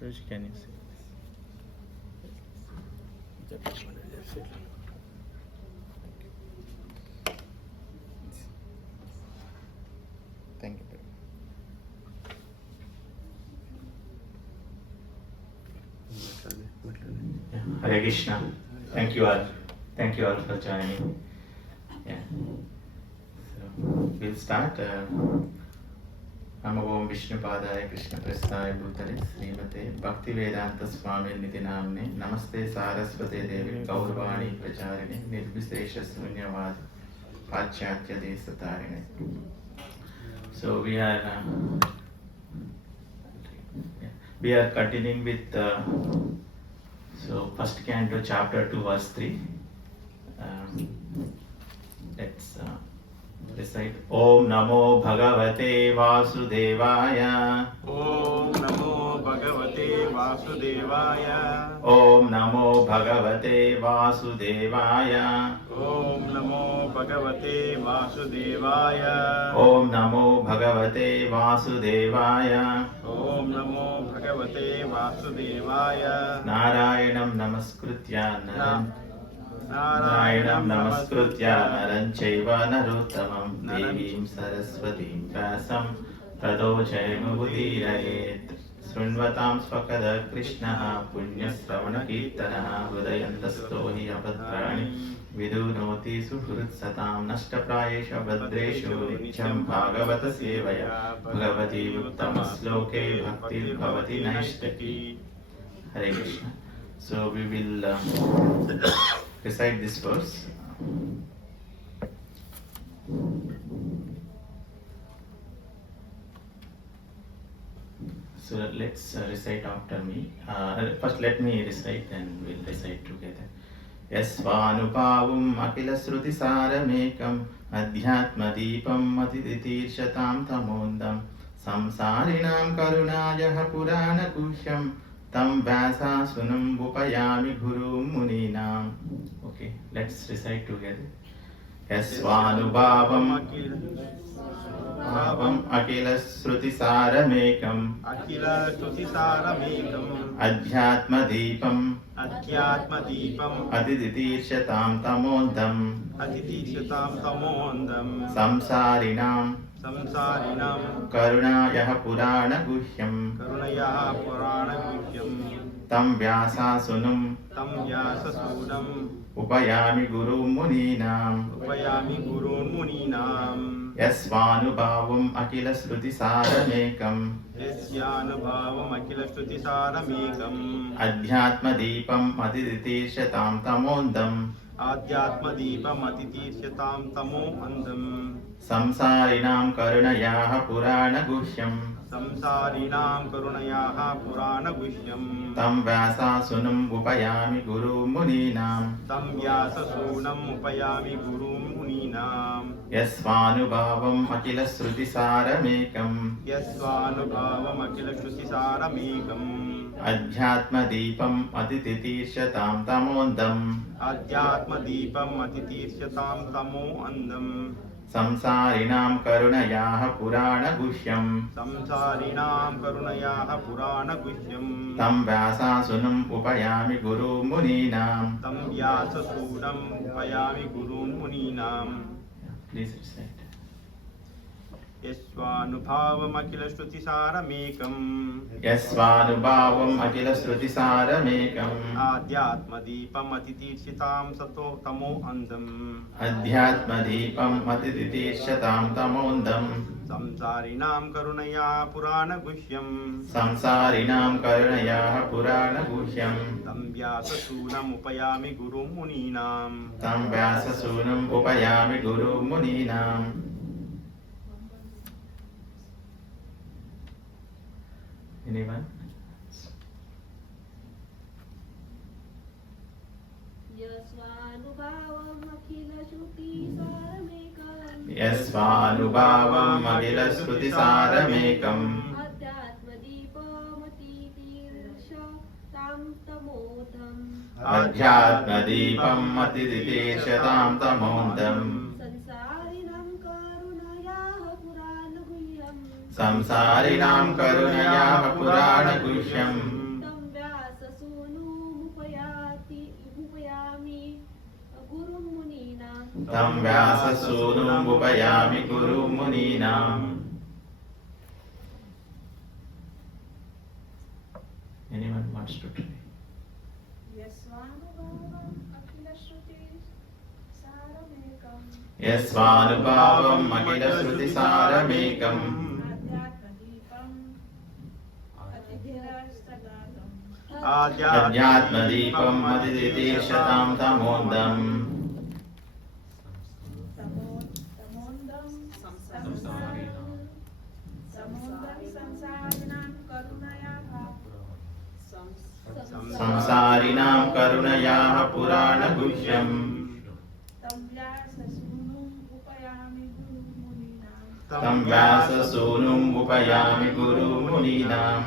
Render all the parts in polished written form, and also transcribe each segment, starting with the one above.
Which can you see? Thank you. Hare Krishna. Thank you all. Thank you all for joining. Yeah. So we'll start. Namo Om Vishnu Padaya Krishna Prasthaya Bhutale Srimate Bhakti Vedanta Swami Niti Namne Namaste Saraswate Devi Gaurvani Pracharine Nirvisesha Sunyavad Pachyatya Desatarine. So we are continuing with so first canto chapter 2 verse 3. Let's recite Om Namo Bhagavate Vasudevaya. Om Namo Bhagavate Vasudevaya. Om Namo Bhagavate Vasudevaya. Om Namo Bhagavate Vasudevaya. Om Namo Bhagavate Vasudevaya. Om Namo Bhagavate Vasudevaya. Narayanam Namaskritya Narayanam Namaskritya Naram Chaiva Narottamam Devim Saraswatim Vyasam Tato Jayamudhirayet Srunvatam Svakada Krishnaha Punyasravana Kirtanaha Hrudayantasto hi apatrani Vidunoti Suhritsatam Nashtaprayesha Badreshu Nityam Bhagavata Sevaya Bhagavati Uttamasloke Bhakti Bhavati Naishtaki. Hare Krishna. So we will recite this verse. So let's recite after me. First let me recite and we'll recite together. Yasvanupavam akila sruti saramekam adhyatmadipam atititirshatam tamondam samsarinam karunayah purana kushyam tam vyasa sunam upayami guru muninam. Okay, let's recite together. Yasvanupavam akila sruti saramekam adhyatmadipam atititirshatam tamondam samsarinam karunayah purana guhyam tam vyasa sunam upayami guru muninam. Yasvanubhavam akila sruti saramekam adhyatmadipam atitirshatam tamondam samsarinam karunayah purana guhyam tam vyasa sunam upayami guru muninam. Yasvanubhavam akila sruti saramekam adhyatmadipam atitirshatam tamondam samsarinam karunayah purana guhyam tam vyasa sunam upayami guru muninam. Please recite. Yasvanubhavam akila shruti saramekam Yasvanubhavam akila sruti saramekam adhyatmadipam atitirshitam sato tamo andam adhyatmadipam atitirshatam tamondam samsarinam karunaya purana gushyam samsarinam karunayah purana guhyam tam vyasa sunam upayami guru muninam. tam vyasa sunam upayami guru muninam. Anyone? Yasvanubhavam akila shruti saramekam Yasvanubhavam akila shruti saramekam adhyatmadipam atitirshatam tamodam adhyatmadipam atitirshatam tamondam sansarinam karunayah purana guhyam संसारिणां करुणयाः पुराणगुह्यम् तं व्याससूनुमुपयामि गुरुं मुनीनां तं व्याससूनुमुपयामि गुरुं मुनीनाम्. Anyone wants to try? यस्वानुभावम् अखिलश्रुतिसारमेकम् अध्यात्मदीपम् अतिदितीर्षतां तमोन्दम् संसारिणां करुणयाः पुराणगुह्यम् तं व्याससूनुम् उपयामि गुरुमुनीनाम्.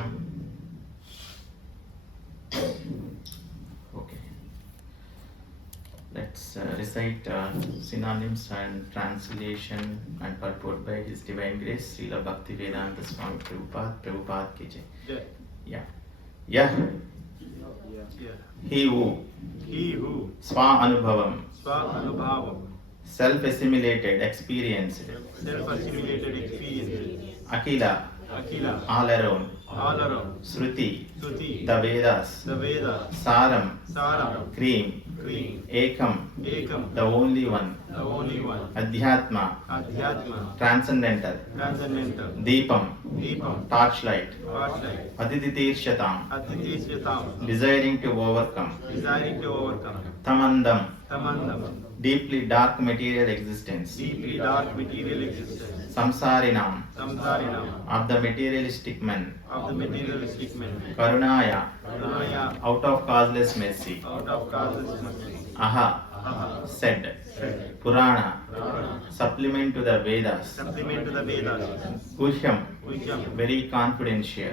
Okay. Let's recite synonyms and translation and purport by His Divine Grace Srila Bhaktivedanta Swami Prabhupada ki jai. Yeah. Yah, he who swa anubhavam self-assimilated experience akila all around Shruti the Vedas Saram cream Ekam the only one Adhyatma transcendental Deepam torchlight Adititirshyatam desiring to overcome Tamandam deeply dark material existence Samsarinam of the materialistic man Karunaya out of causeless mercy Aha said Purana supplement to the Vedas Guhyam very confidential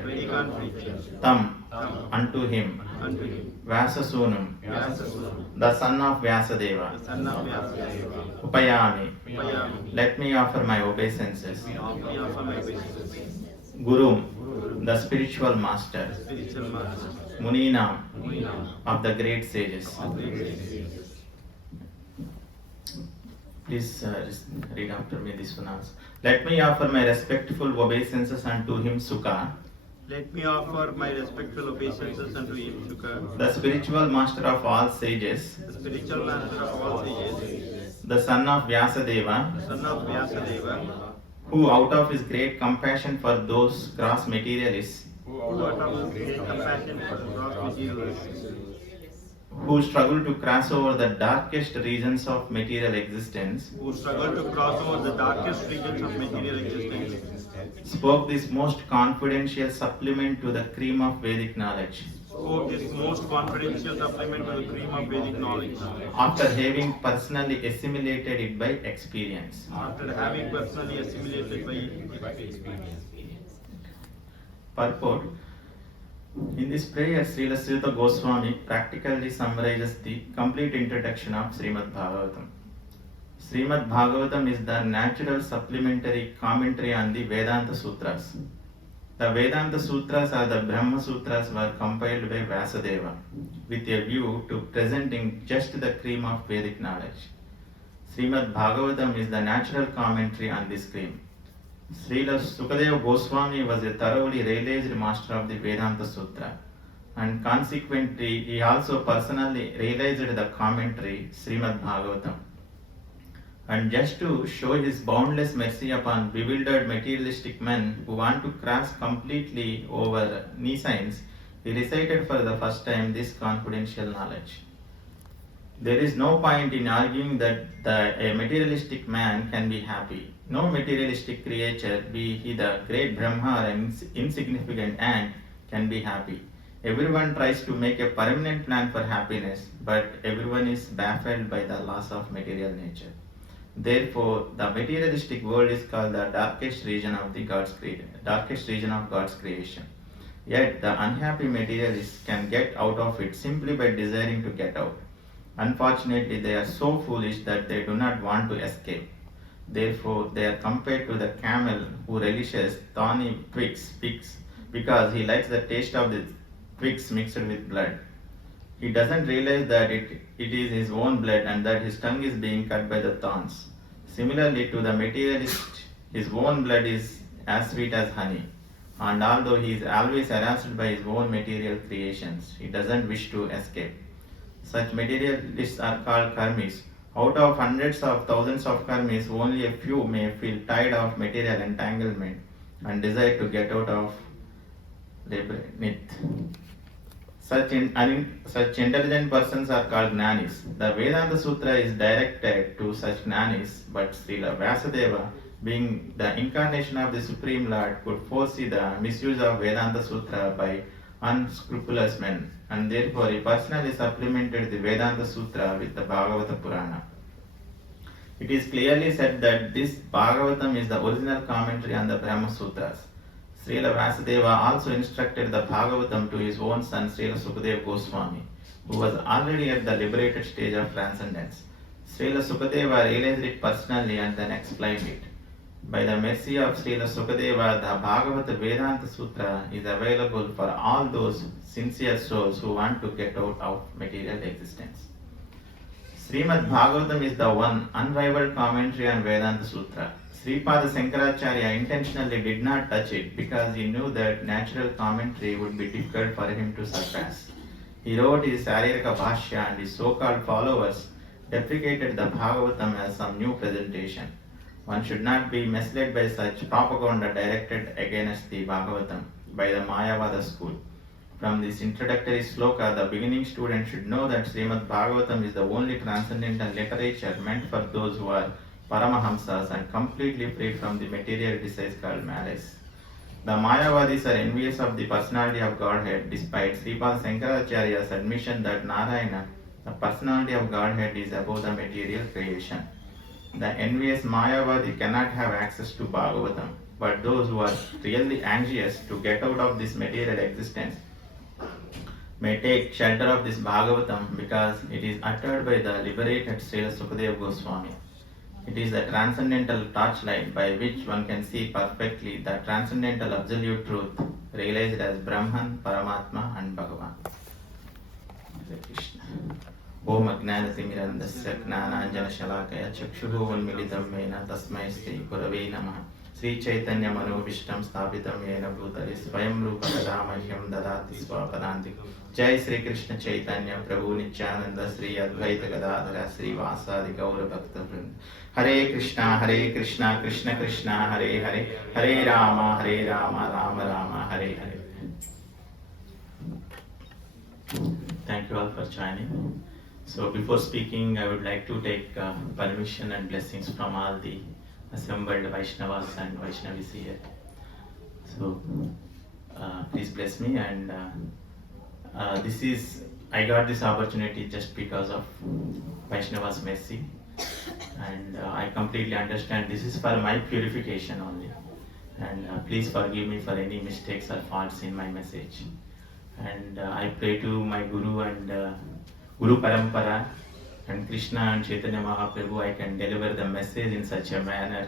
Tam unto him Vyasasunam the son of Vyasadeva Upayami let me offer my obeisances Gurum the spiritual master Muninam of the great sages. Please read after me this one also. Let me offer my respectful obeisances unto him Sukha. Let me offer my respectful obeisances unto him Sukha, The spiritual master of all sages. the spiritual master of all sages, The son of Vyasadeva. son of Vyasadeva, Who out of his great compassion for those gross materialists. who out of great compassion for the gross materialists, Who struggle to cross over the darkest regions of material existence. who struggle to cross over the darkest regions of material existence, Spoke this most confidential supplement to the cream of Vedic knowledge. spoke this most confidential supplement to the cream of Vedic knowledge, After having personally assimilated it by experience. after having personally assimilated by experience. Purport. In this prayer, Srila Srila Goswami practically summarizes the complete introduction of Srimad Bhagavatam. Srimad Bhagavatam is the natural supplementary commentary on the Vedanta Sutras. The Vedanta Sutras or the Brahma Sutras were compiled by Vyasadeva with a view to presenting just the cream of Vedic knowledge. Srimad Bhagavatam is the natural commentary on this cream. Srila Sukadeva Goswami was a thoroughly realized master of the Vedanta Sutra, and consequently he also personally realized the commentary Srimad Bhagavatam. And just to show his boundless mercy upon bewildered materialistic men who want to cross completely over nescience, he recited for the first time this confidential knowledge. There is no point in arguing that a materialistic man can be happy. No materialistic creature, be he the great Brahma or an insignificant ant, can be happy. Everyone tries to make a permanent plan for happiness, but everyone is baffled by the loss of material nature. Therefore, the materialistic world is called the darkest region of God's creation. Yet, the unhappy materialists can get out of it simply by desiring to get out. Unfortunately, they are so foolish that they do not want to escape. Therefore, they are compared to the camel who relishes thorny twigs because he likes the taste of the twigs mixed with blood. He doesn't realize that it is his own blood and that his tongue is being cut by the thorns. Similarly, to the materialist, his own blood is as sweet as honey. And although he is always harassed by his own material creations, he doesn't wish to escape. Such materialists are called karmis. Out of hundreds of thousands of karmis, only a few may feel tired of material entanglement and desire to get out of it. Such intelligent persons are called jnanis. The Vedanta Sutra is directed to such jnanis, but Srila Vyasadeva, being the incarnation of the Supreme Lord, could foresee the misuse of Vedanta Sutra by unscrupulous men, and therefore he personally supplemented the Vedanta Sutra with the Bhagavata Purana. It is clearly said that this Bhagavatam is the original commentary on the Brahma Sutras. Srila Vyasadeva also instructed the Bhagavatam to his own son Srila Sukadeva Goswami, who was already at the liberated stage of transcendence. Srila Sukadeva realized it personally and then explained it. By the mercy of Srila Sukadeva, the Bhagavata Vedanta Sutra is available for all those sincere souls who want to get out of material existence. Srimad Bhagavatam is the one unrivaled commentary on Vedanta Sutra. Sripada Sankaracharya intentionally did not touch it because he knew that natural commentary would be difficult for him to surpass. He wrote his Sariraka Bhashya and his so-called followers deprecated the Bhagavatam as some new presentation. One should not be misled by such propaganda directed against the Bhagavatam by the Mayavada school. From this introductory sloka, the beginning student should know that Srimad Bhagavatam is the only transcendental literature meant for those who are Paramahamsas and completely free from the material desires called malice. The Mayavadis are envious of the personality of Godhead, despite Sripada Sankaracharya's admission that Narayana, the personality of Godhead, is above the material creation. The envious Mayavadi cannot have access to Bhagavatam, but those who are really anxious to get out of this material existence may take shelter of this Bhagavatam because it is uttered by the liberated Srila Sukadeva Goswami. It is the transcendental torchlight by which one can see perfectly the transcendental absolute truth realized as Brahman, Paramatma and Bhagavan. Hare Krishna. Om Ajnanatimmirandasya Jnananjana Shalakaya Chakshuhu Unmilitam Mena Tasmai Sri Gurave Namaha. Sri Chaitanya Manobhishtam Sthapitam Yena Bhutale Swayam Rupa Kadamahyam Dadati Swapadanti. Jai Sri Krishna Chaitanya Prabhu Nityananda Sri Advaita Gadadhara Sri Vasadi Gaura Bhakta Vrind. Hare Krishna, Krishna Krishna, Hare Hare, Hare Rama, Rama Rama, Hare Hare. Thank you all for joining. So before speaking, I would like to take permission and blessings from all the assembled Vaishnavas and Vaishnavis here. So please bless me, and I got this opportunity just because of Vaishnava's mercy, and I completely understand this is for my purification only, and please forgive me for any mistakes or faults in my message. And I pray to my Guru and Guru Parampara and Krishna and Chaitanya Mahaprabhu I can deliver the message in such a manner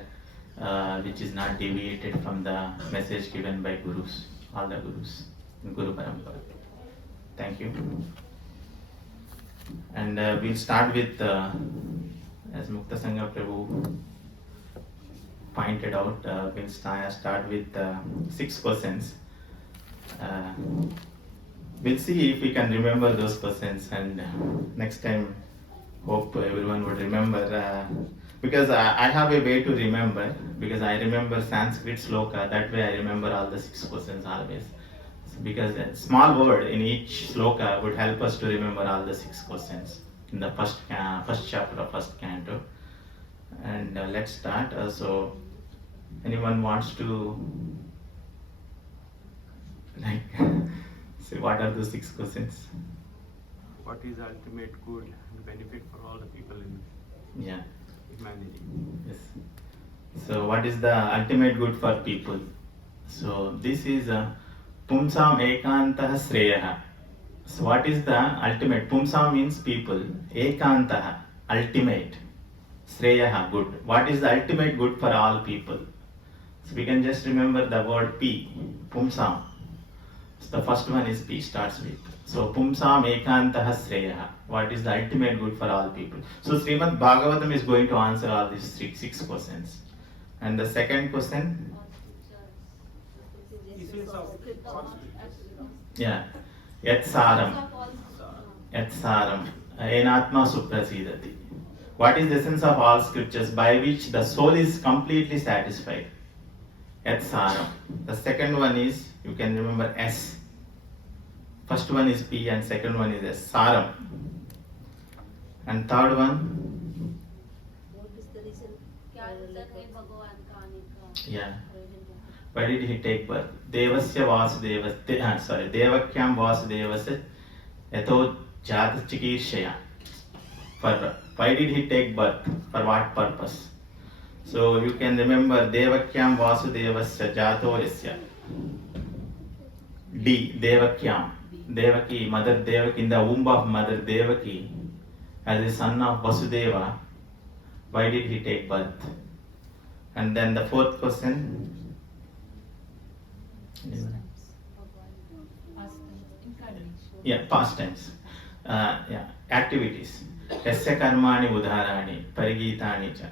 which is not deviated from the message given by Gurus, all the Gurus in Guru Parampara. Thank you. And we'll start with, as Mukta Sangha Prabhu pointed out, we'll start with 6 persons. We'll see if we can remember those persons, and next time hope everyone would remember, because I have a way to remember, because I remember Sanskrit sloka, that way I remember all the 6 persons always, because a small word in each sloka would help us to remember all the 6 persons in the first chapter of first canto. And let's start. So anyone wants to say what are the 6 questions? What is ultimate good and benefit for all the people in humanity? Yes. So what is the ultimate good for people? So this is Pumsam Ekantah Sreyaha. So what is the ultimate? Pumsam means people. Ekantaha, ultimate. Sreyaha, good. What is the ultimate good for all people? So we can just remember the word P, Pumsam. So the first one is P, starts with. So Pumsam Ekantaha Sreyaha. What is the ultimate good for all people? So Srimad Bhagavatam is going to answer all these six questions. And the second question? Yeah. Yat Saram. Yat Saram. Enatma Suprasidati. What is the essence of all scriptures by which the soul is completely satisfied? Yat Saram. The second one is, you can remember S. First one is P and second one is S. Saram. And third one? What is the reason? Yeah. Why did he take birth? Devasya Vasudevas, Devakyam Vasudevas Yato Jata Chikirshaya. For why did he take birth? For what purpose? So you can remember Devakyam Vasudevasya Jatorasya. D. Devakyam. Devaki, Mother Devaki, in the womb of Mother Devaki, as a son of Vasudeva, why did he take birth? And then the fourth question. Yeah, past tense. Activities. Yasya karmani udharani, parigitani cha,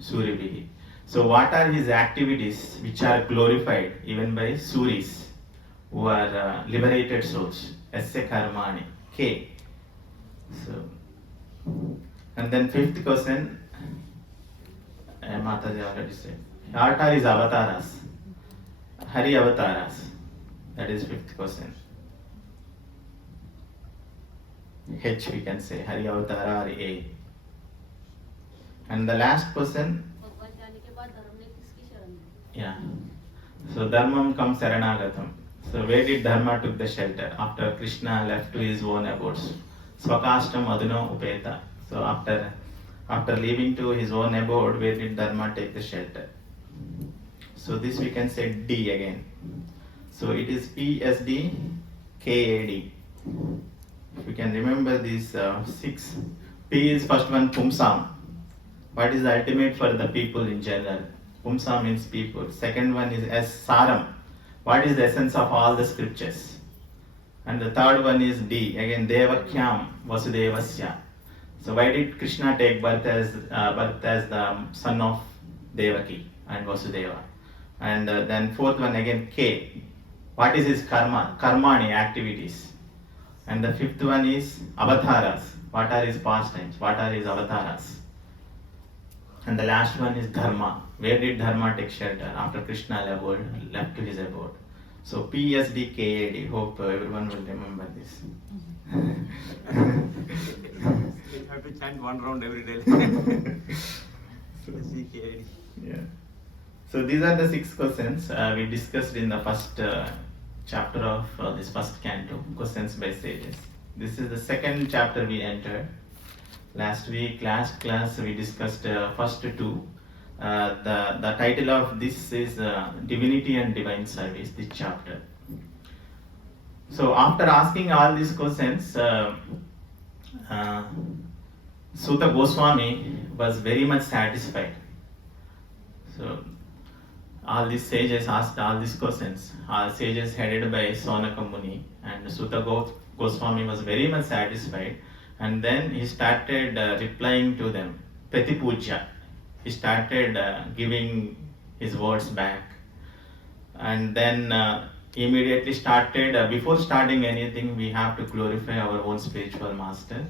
suribihi. So what are his activities which are glorified even by Suris, who are liberated souls? Yasya karmani, K. So, and then fifth question, Mataji already said. What are his avatars? Hari avatars. That is fifth question. H we can say, Hari avatara or A. And the last question, yeah. So Dharmam comes Saranagatam. So where did Dharma took the shelter? After Krishna left to his own abodes. Swakashtam Aduno Upeta. So after leaving to his own abode, where did Dharma take the shelter? So this we can say D again. So it is PSD, KAD. If you can remember these six. P is first one, Pumsam. What is the ultimate for the people in general? Pumsam means people. Second one is S, Saram. What is the essence of all the scriptures? And the third one is D, again Devakyam Vasudevasya. So why did Krishna take birth as the son of Devaki and Vasudeva? And then fourth one again K. What is his karmani, activities? And the fifth one is avatharas. What are his pastimes? What are his avatharas? And the last one is dharma. Where did dharma take shelter after Krishna left to his abode? So PSDKAD. Hope everyone will remember this. We have to chant one round every day. PSDKAD. Yeah. So these are the six questions we discussed in the first chapter of this first canto, questions by sages. This is the second chapter we entered. Last class we discussed first two. The title of this is Divinity and Divine Service, this chapter. So after asking all these questions, Suta Goswami was very much satisfied. So all these sages asked all these questions. All sages headed by Sonaka Muni, and Suta Goswami was very much satisfied. And then he started replying to them, Pratipuja. He started giving his words back. And then immediately started, before starting anything, we have to glorify our own spiritual master.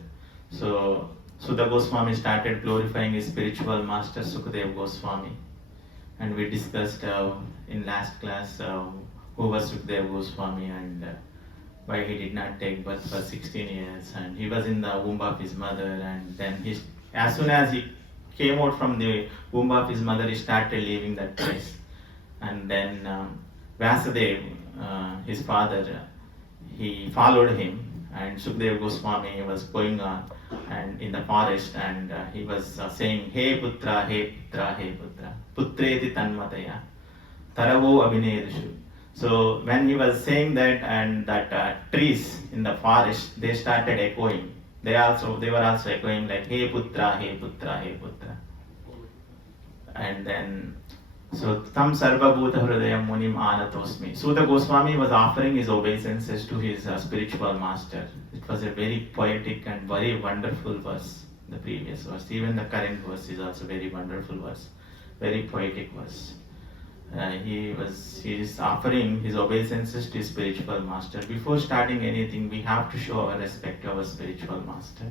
So Suta Goswami started glorifying his spiritual master, Sukadeva Goswami. And we discussed in last class who was Sukadeva Goswami and why he did not take birth for 16 years. And he was in the womb of his mother, and then as soon as he came out from the womb of his mother, he started leaving that place. And then Vasudev, his father, he followed him, and Sukadeva Goswami was going on and in the forest, and he was saying, Hey Putra, Hey Putra, Hey Putra, Putreti Tanmataya, Taravo Abhinedushu. So when he was saying that, and that trees in the forest, they started echoing. They were also echoing like, Hey Putra, Hey Putra, Hey Putra. and then so Tam Sarva Bhuta Hridayam Munim Anatosmi. Suta Goswami was offering his obeisances to his spiritual master. It was a very poetic and very wonderful verse, the previous verse. Even the current verse is also very wonderful verse, very poetic verse. He is offering his obeisances to his spiritual master. Before starting anything, we have to show our respect to our spiritual master.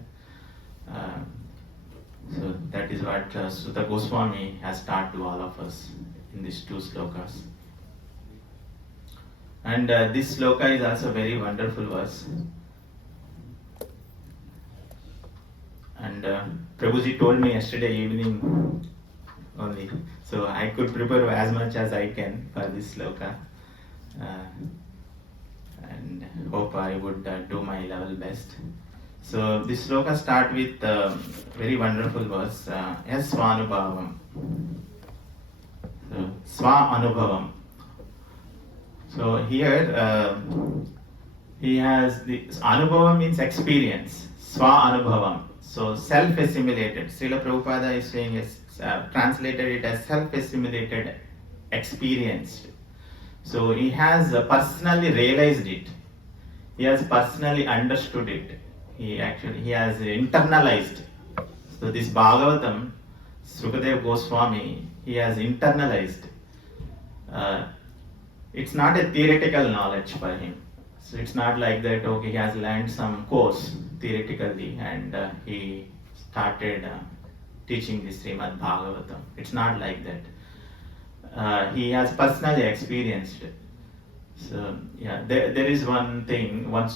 So that is what Suta Goswami has taught to all of us in these two slokas. And this sloka is also a very wonderful verse. And Prabhuji told me yesterday evening only, so I could prepare as much as I can for this sloka, and hope I would do my level best. So this sloka start with very wonderful verse, Yas Svanubhavam. So, Sva Anubhavam. So here he has the Anubhavam means experience. Sva Anubhavam. So self-assimilated. Srila Prabhupada is saying translated it as self-assimilated experience. So he has personally realized it. He has personally understood it. He has internalized. So this Bhagavatam, Sukadeva Goswami, he has internalized. It's not a theoretical knowledge for him. So it's not like that, okay, he has learned some course theoretically and he started teaching the Srimad Bhagavatam. It's not like that. He has personally experienced it. So yeah, there is one thing, one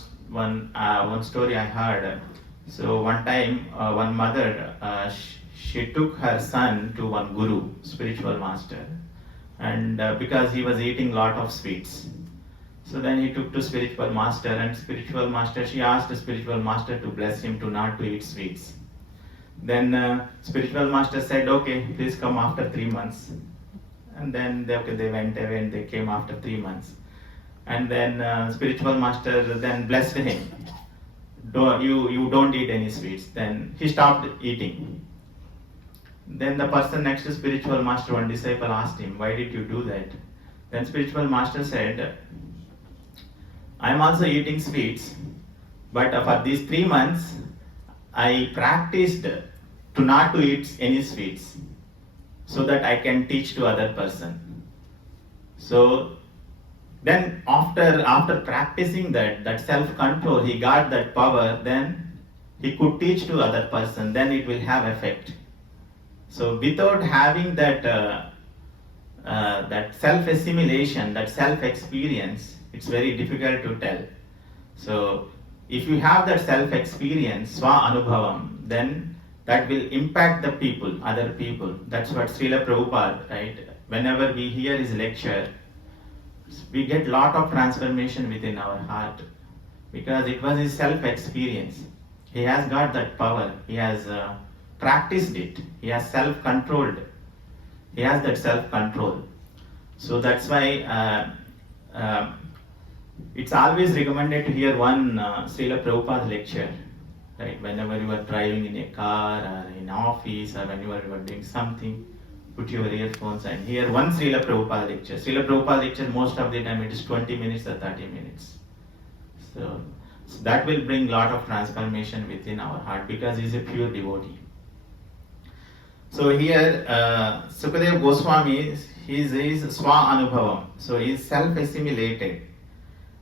story I heard. So one time, one mother, she took her son to one guru, spiritual master, and because he was eating lot of sweets. So then he took to spiritual master, and she asked the spiritual master to bless him to not to eat sweets. Then spiritual master said, okay, please come after 3 months. And then they went away and they came after 3 months. And then spiritual master then blessed him. You don't eat any sweets. Then he stopped eating. Then the person next to spiritual master, one disciple asked him, why did you do that? Then spiritual master said, I am also eating sweets, but for these 3 months, I practiced to not to eat any sweets so that I can teach to other person. So then after practicing that self-control, he got that power, then he could teach to other person, then it will have effect. So without having that self-assimilation, that self-experience, it's very difficult to tell. So if you have that self-experience, Sva Anubhavam, then that will impact the people, other people. That's what Srila Prabhupada, right? Whenever we hear his lecture, we get lot of transformation within our heart because it was his self-experience. He has got that power. He has practiced it. He has self-controlled. He has that self-control. So that's why it's always recommended to hear one Srila Prabhupada lecture, right? Whenever you are driving in a car or in office or whenever you are doing something, put your earphones and hear one Srila Prabhupada lecture. Srila Prabhupada lecture, most of the time it is 20 minutes or 30 minutes. So that will bring lot of transformation within our heart because he is a pure devotee. So here, Sukadeva Goswami, he is Swa Anubhavam. So he is self-assimilated.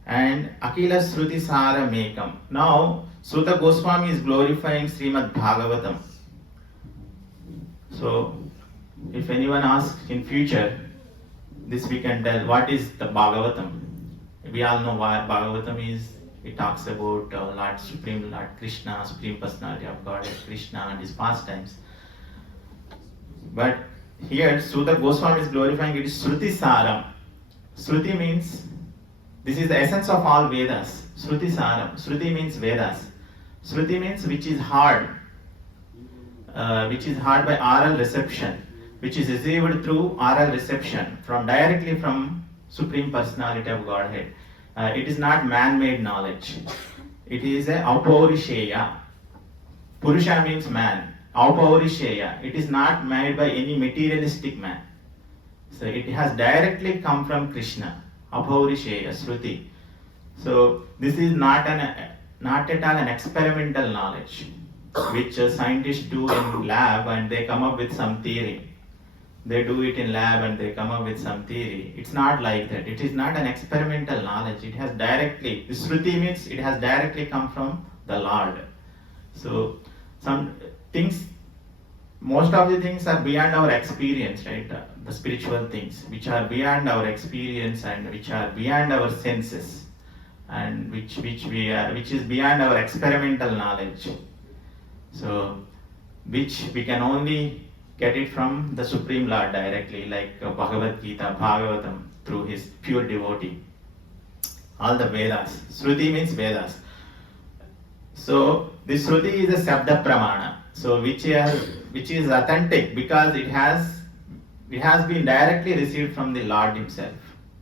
And Akila Shruti Sara Mekam. Now, Suta Goswami is glorifying Srimad Bhagavatam. So, if anyone asks in future, this we can tell what is the Bhagavatam. We all know what Bhagavatam is. It talks about Lord Supreme Lord Krishna, Supreme Personality of God, Krishna and his pastimes. But here, Suta Goswami is glorifying it is Shruti Saram. Shruti means, this is the essence of all Vedas. Shruti Saram. Shruti means Vedas. Shruti means which is heard by oral reception, which is received through oral reception directly from Supreme Personality of Godhead. It is not man-made knowledge. It is a Aupaurisheya. Purusha means man. Aupaurisheya. It is not made by any materialistic man. So it has directly come from Krishna. Apaurisheya, Shruti. So this is not at all an experimental knowledge, which scientists do in lab and they come up with some theory. They do it in lab and they come up with some theory. It's not like that. It is not an experimental knowledge. It has directly, Shruti means it has directly come from the Lord. So some things, most of the things are beyond our experience, right? The spiritual things, which are beyond our experience and which are beyond our senses, and which is beyond our experimental knowledge. So, which we can only get it from the Supreme Lord directly, like Bhagavad Gita, Bhagavatam, through his pure devotee. All the Vedas. Shruti means Vedas. So this Shruti is a Sabda Pramana. So which is authentic because it has been directly received from the Lord himself.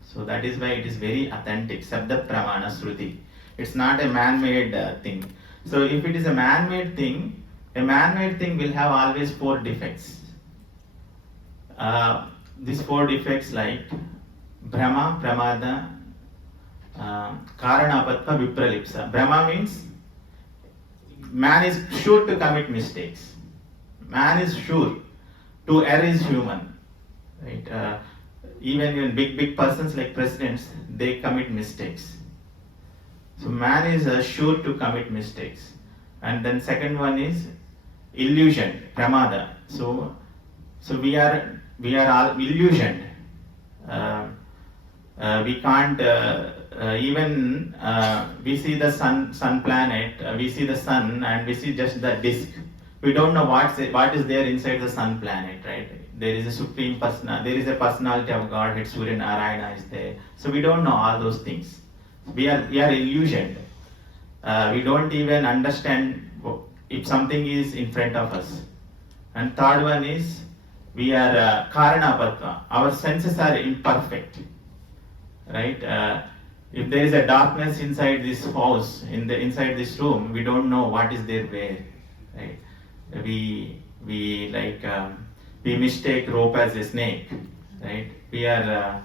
So that is why it is very authentic. Sabda Pramana Shruti. It's not a man-made thing. So if it is a man-made thing will have always 4 defects. These 4 defects like Brahma, Pramada, Karanapatva, Vipralipsa. Brahma means man is sure to commit mistakes. Man is sure. To err is human. Right? Even when big persons like presidents, they commit mistakes. So man is sure to commit mistakes. And then second one is illusion, pramada. So we are all illusioned. We can't even we see the sun planet, we see the sun and we see just the disk. We don't know what is there inside the sun planet, right? There is a supreme there is a personality of Godhead, Surya Narayana is there. So we don't know all those things. We are illusioned. We don't even understand if something is in front of us. And third one is we are Karanapatva. Our senses are imperfect, right? If there is a darkness inside this house, inside this room, we don't know what is there where, right? We mistake rope as a snake, right? We are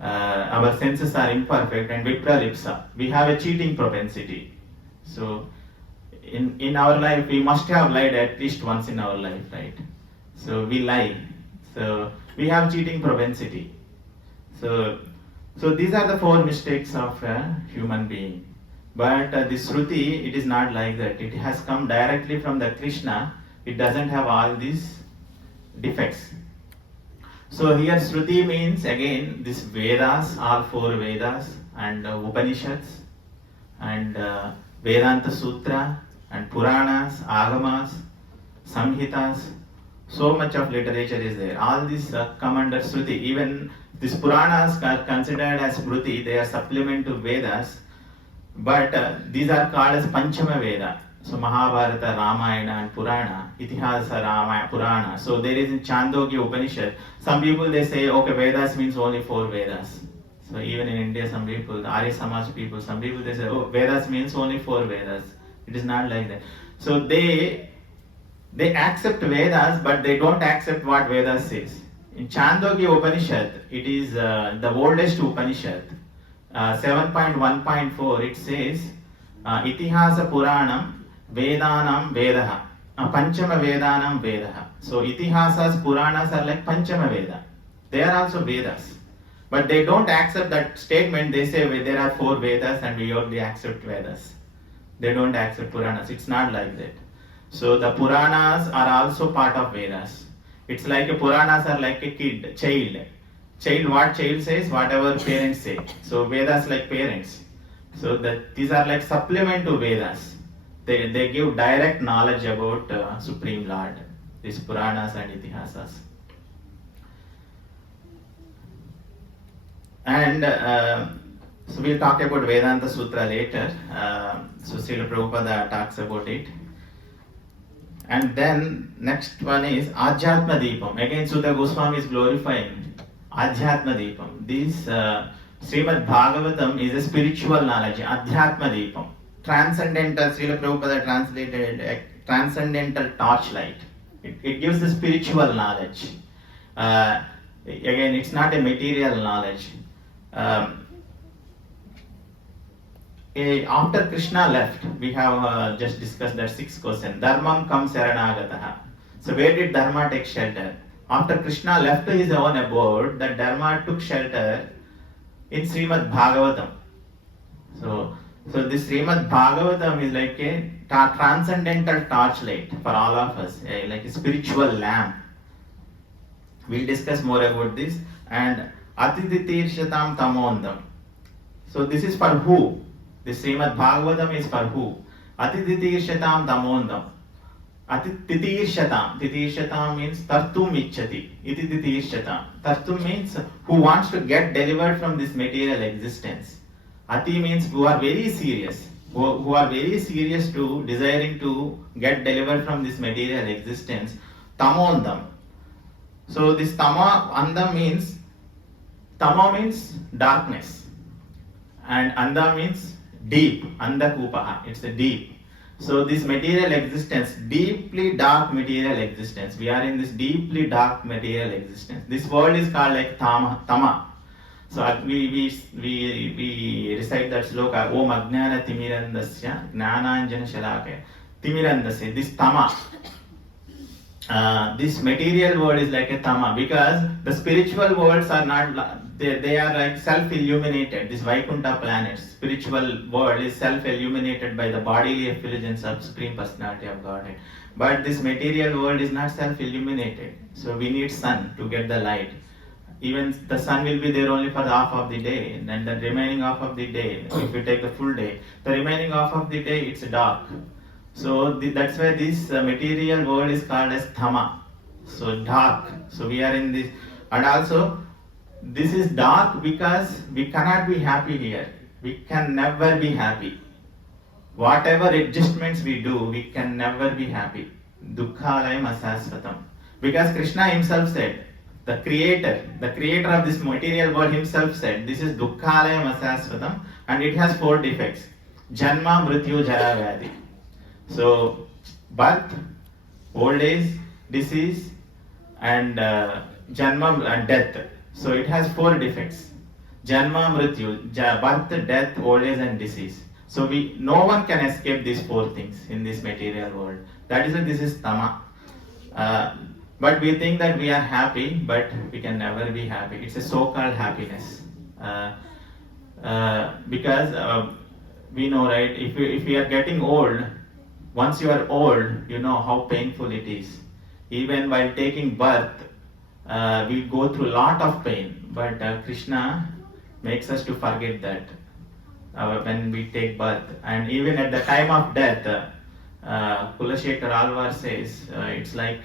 our senses are imperfect, and vipralipsa. We have a cheating propensity. So in our life, we must have lied at least once in our life, right? So we lie. So we have cheating propensity. So these are the 4 mistakes of a human being. But this Shruti, it is not like that. It has come directly from the Krishna. It doesn't have all these defects. So here Shruti means again this Vedas, all 4 Vedas and Upanishads and Vedanta Sutra and Puranas, Agamas, Samhitas. So much of literature is there. All these come under Shruti. Even these Puranas are considered as Shruti. They are supplement to Vedas. But these are called as Panchama Veda. So Mahabharata, Ramayana and Purana, Itihasa, Ramayana, Purana. So there is in Chandogya Upanishad. Some people they say, okay, Vedas means only 4 Vedas. So even in India, some people, the Arya Samaj people, some people they say, oh, Vedas means only 4 Vedas. It is not like that. So they accept Vedas, but they don't accept what Vedas says. In Chandogya Upanishad, it is the oldest Upanishad. 7.1.4, it says, Itihasa Puranam Vedanam Vedaha. Panchama Vedanam Vedaha. So Itihasas, Puranas are like Panchama Veda. They are also Vedas. But they don't accept that statement. They say there are 4 Vedas and we only accept Vedas. They don't accept Puranas. It's not like that. So the Puranas are also part of Vedas. It's like Puranas are like a child. What child says, whatever parents say. So Vedas like parents. So these are like supplement to Vedas. They give direct knowledge about Supreme Lord. These Puranas and Itihasas. And so we'll talk about Vedanta Sutra later. So Srila Prabhupada talks about it. And then next one is Adhyatma Deepam. Again, Sutta Goswami is glorifying Adhyatma Deepam. This Srimad Bhagavatam is a spiritual knowledge. Adhyatma Deepam. Transcendental, Srila Prabhupada transcendental torchlight. It gives the spiritual knowledge. Again, it's not a material knowledge. After Krishna left, we have just discussed that sixth question. Dharmam kam saranagataha. So where did Dharma take shelter? After Krishna left his own abode, that Dharma took shelter in Srimad Bhagavatam. So this Srimad Bhagavatam is like a transcendental torchlight for all of us, like a spiritual lamp. We'll discuss more about this. And Atiditirshatam Tamondam. So this is for who? This Srimad Bhagavatam is for who? Atiditirshatam Tamondam. Atiditirshatam. Titishatam means Tartum Ichchati. Itiditirshatam. Tartum means who wants to get delivered from this material existence. Ati means who are very serious. Who are very serious to desiring to get delivered from this material existence. Tamondam. So this tama andam means, tama means darkness, and anda means deep, anda kupaha, it's a deep. So this material existence, deeply dark material existence, we are in this deeply dark material existence. This world is called like tama. So we recite that sloka, Om Ajnana Timirandasya Gnananjana Shalakaya Timirandasya, this tama. This material world is like a tama, because the spiritual worlds are not, they are like self-illuminated. This Vaikuntha planets, spiritual world is self-illuminated by the bodily effulgence of Supreme Personality of Godhead. But this material world is not self-illuminated. So we need sun to get the light. Even the sun will be there only for the half of the day, and then the remaining half of the day, if you take the full day, the remaining half of the day it's dark. So that's why this material world is called as tama. So dark. So we are in this, and also this is dark because we cannot be happy here. We can never be happy. Whatever adjustments we do, we can never be happy. Dukkhalayam asasvatam. Because Krishna himself said, the creator of this material world himself said, this is dukkhalayam asasvatam, and it has 4 defects. Janma, Mrityu, Jara, Vyadi. So, birth, old age, disease, and janma and death. So it has 4 defects. Janma, Mrityu, birth, death, old age, and disease. So no one can escape these 4 things in this material world. That is why this is tama. But we think that we are happy, but we can never be happy. It's a so-called happiness. Because we know, right, if we are getting old, once you are old, you know how painful it is. Even while taking birth, we go through a lot of pain. But Krishna makes us to forget that when we take birth. And even at the time of death, Kulashekar Alvar says, it's like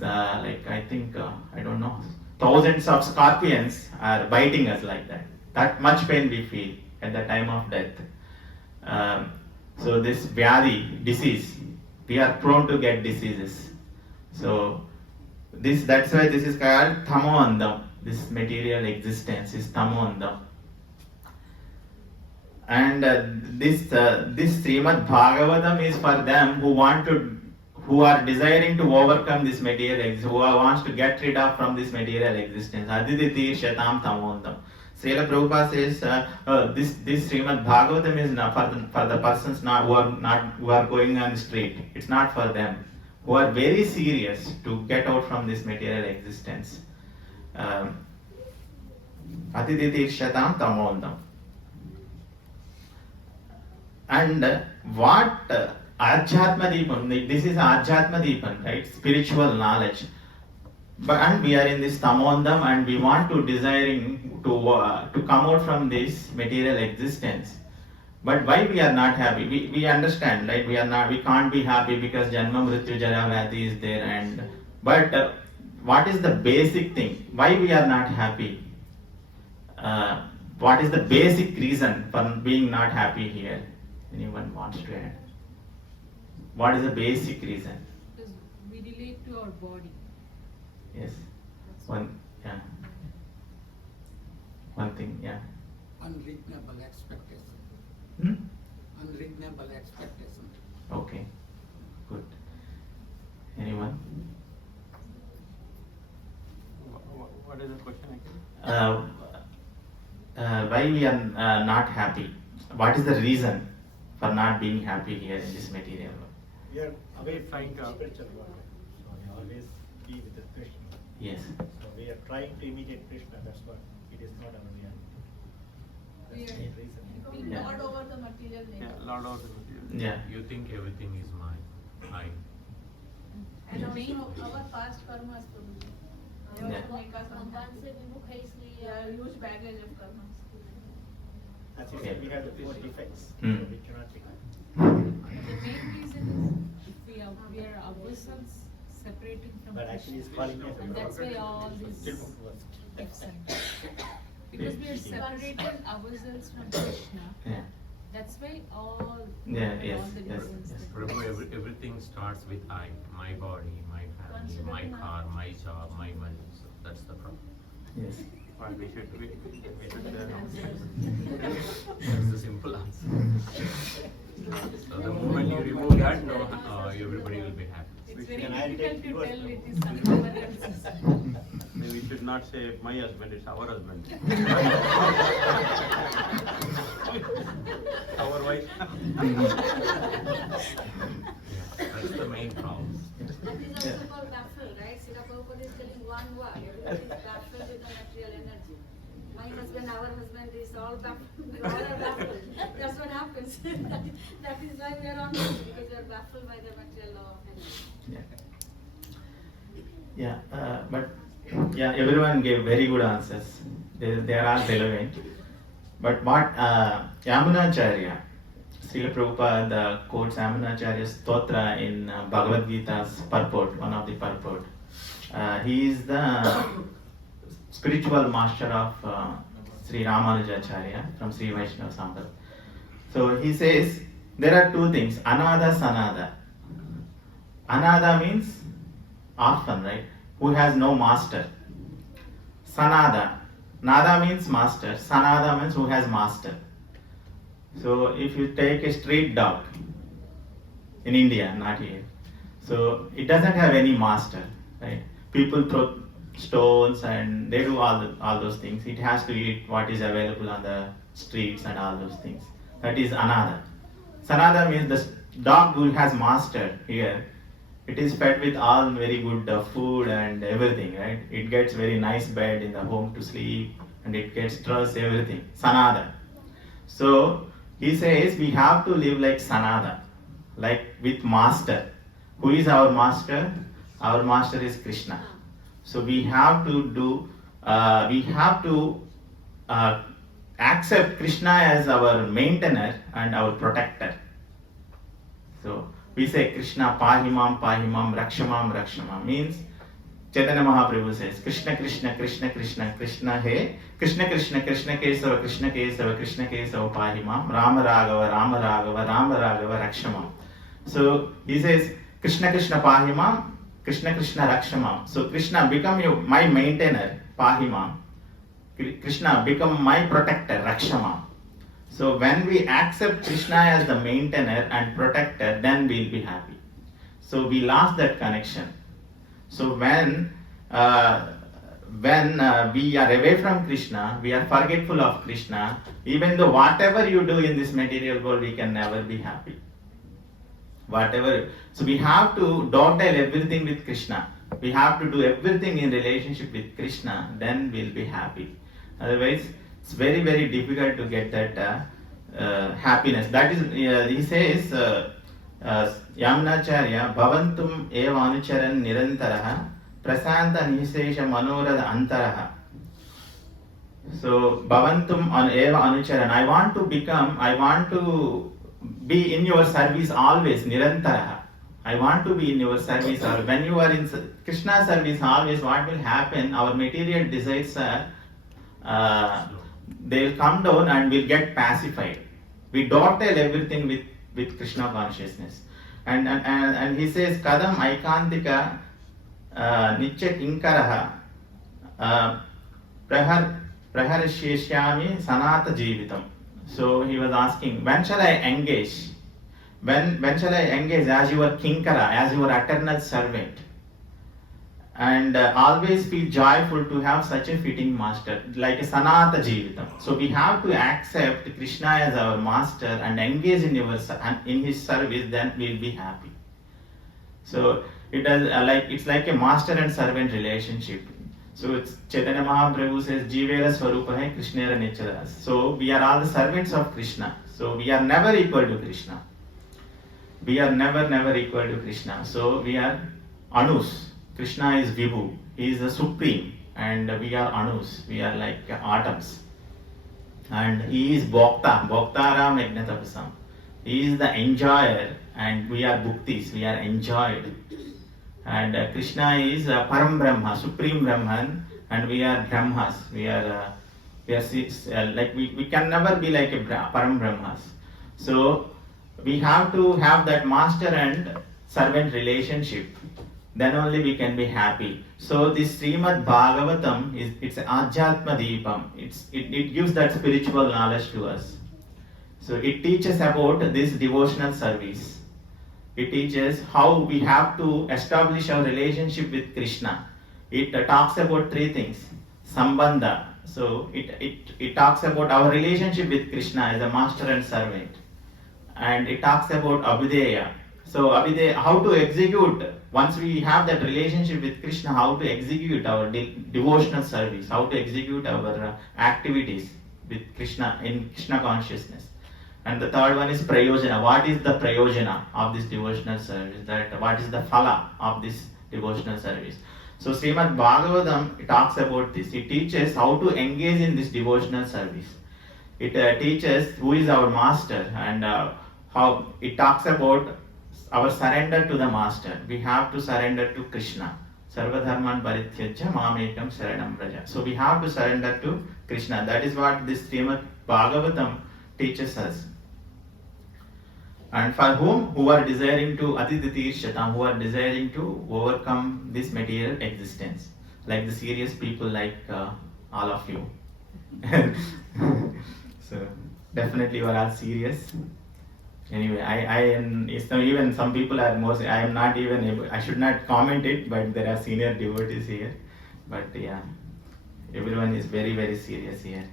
I think, I don't know, thousands of scorpions are biting us like that. That much pain we feel at the time of death. So this vyadi, disease, we are prone to get diseases. So that's why this is called tamoandam. This material existence is tamoandam. And this Srimad Bhagavatam is for them who are desiring to overcome this material existence, who wants to get rid of from this material existence. Adiditi shatam tamondam. Srila Prabhupada says this Srimad Bhagavatam is not for the persons who are going on the street. It's not for them, who are very serious to get out from this material existence. Atiditi shatam tamondam. And what Adhyatma Deepam, this is Adhyatma Deepam, right? Spiritual knowledge. And we are in this tamondam, and we want to desiring to come out from this material existence. But why we are not happy? We understand, right? We can't be happy because Janma, Mrityu, Jara, Vyadi is there. But what is the basic thing? Why we are not happy? What is the basic reason for being not happy here? Anyone wants to add? What is the basic reason? Because we relate to our body. Yes. That's One thing, yeah. Unreasonable expectation. Hmm? Unreasonable expectation. Okay. why we are not happy? What is the reason for not being happy here in this material world? We are away from Trying to- spiritual world. So we always be with the Krishna. Yes. So we are trying to imitate Krishna, that's what. It is not our reality. That's We the are- main reason. Becoming Yeah. Lord over the material Yeah, nature. Lord of the material. Yeah. You think everything is mine. I. And Yeah. also our past karmas to do. They Yeah. also make us भगवान से unhappy. विमुख है इसलिए We have huge baggage of karmas. As you said, we have the four defects. Hmm. So we cannot become. The main reason is if we are ourselves separating from But actually it's Krishna. calling me as a And that's why all these still worst. ifs and because we are separating ourselves from Krishna. Yeah. That's why all Yeah, all yes, the yes, reasons yes. that- Prabhu, everything starts with I. My body, my family, my car, my job, my money. So that's the problem. Yes. Why we should That's the simple answer. So the moment you remove that, no, everybody will be happy. It's very Can I difficult take to yours, tell Prabhu? it is someone else's. Maybe we should not say my husband, it's our husband. Our wife. Yeah, that's the main problem. That is Yeah. also called baffle, right? Srila Prabhupada is telling one word. Everybody is baffled with the material energy. My husband, our husband is all baffled. We all are baffled. That's what happens. That is why we are on this, because we are baffled by the material law of energy. Yeah. But yeah, everyone gave very good answers. They are all relevant. But what Yamunacharya, Srila Prabhupada quotes Yamunacharya's stotra in Bhagavad Gita's purport, one of the purport. He is the spiritual master of Sri Ramanujacharya from Sri Vaishnava Sampradaya. So he says there are two things, Anada, Sanada. Anada means orphan, right? Who has no master. Sanada. Nada means master. Sanada means who has master. So if you take a street dog in India, not here, so it doesn't have any master, right? People throw stones and they do all those things. It has to eat what is available on the streets and all those things. That is anada. Sanada means the dog who has master here. It is fed with all very good food and everything, right? It gets very nice bed in the home to sleep and it gets dress, everything. Sanada. So he says we have to live like Sanada, like with master. Who is our master? Our master is Krishna. So we have to accept Krishna as our maintainer and our protector. So we say Krishna Pahimam Pahimam Rakshamam Rakshamam means Chaitanya Mahaprabhu says Krishna Krishna Krishna Krishna Krishna He Krishna Krishna Krishna Kesava Krishna Kesava Krishna Kesava Pahimam Rama Raghava Rama Raghava Rama Raghava Rakshamam. So he says Krishna Krishna Pahimam Krishna Krishna Rakshamam. So Krishna become my maintainer Pahimam. Krishna become my protector Rakshamam. So when we accept Krishna as the maintainer and protector, then we'll be happy. So we lost that connection. So when we are away from Krishna, we are forgetful of Krishna. Even though whatever you do in this material world, we can never be happy. Whatever. So we have to dovetail everything with Krishna. We have to do everything in relationship with Krishna. Then we'll be happy. Otherwise, it's very, very difficult to get that happiness. That is, he says, Yamunacharya, Bhavantum eva anucharan nirantaraha, prasanta nishesha manorada antaraha. So, Bhavantum eva anucharan, I want to be in your service always, nirantaraha. I want to be in your service. When you are in Krishna service always, what will happen? Our material desires are they'll come down and we'll get pacified. We dovetail everything with Krishna consciousness. And he says, Kadam Aikantika Nitya Kinkaraha Praharisheshyami Sanata Jeevitam. So he was asking, when shall I engage? When shall I engage as your Kinkara, as your eternal servant? and always feel joyful to have such a fitting master, like a sanata jivitam. So we have to accept Krishna as our master and engage in his service, then we'll be happy. So it's like a master and servant relationship. So it's Chaitanya Mahaprabhu says, Jivera Swarupa hai Krishnera Nicharas. So we are all the servants of Krishna. So we are never equal to Krishna. We are never equal to Krishna. So we are Anus. Krishna is Vibhu. He is the supreme. And we are Anus. We are like atoms. And he is Bhokta. Bhoktaram Yajnatapasam. He is the enjoyer. And we are Bhuktis. We are enjoyed. And Krishna is Param Brahma, Supreme Brahman, and we are Brahmas. We are like we can never be like a Param Brahmas. So we have to have that master and servant relationship. Then only we can be happy. So this Srimad Bhagavatam it's Adhyatma Deepam. It gives that spiritual knowledge to us. So it teaches about this devotional service. It teaches how we have to establish our relationship with Krishna. It talks about three things. Sambandha. So it talks about our relationship with Krishna as a master and servant. And it talks about Abhideya. So Abhideya, how to execute, once we have that relationship with Krishna, how to execute our devotional service, how to execute our activities with Krishna in Krishna consciousness. And the third one is Prayojana. What is the Prayojana of this devotional service? What is the Phala of this devotional service? So Srimad Bhagavatam talks about this. It teaches how to engage in this devotional service. It teaches who is our master and how it talks about our surrender to the master. We have to surrender to Krishna. Sarvadharman Parityajya Mamekam Sharanam Vraja. So we have to surrender to Krishna. That is what this Srimad Bhagavatam teaches us. And for who are desiring to Atiditi who are desiring to overcome this material existence, like the serious people like all of you. So definitely you are all serious. Anyway, I am even some people are more. I am not even able. I should not comment it, but there are senior devotees here. But yeah, everyone is very serious here.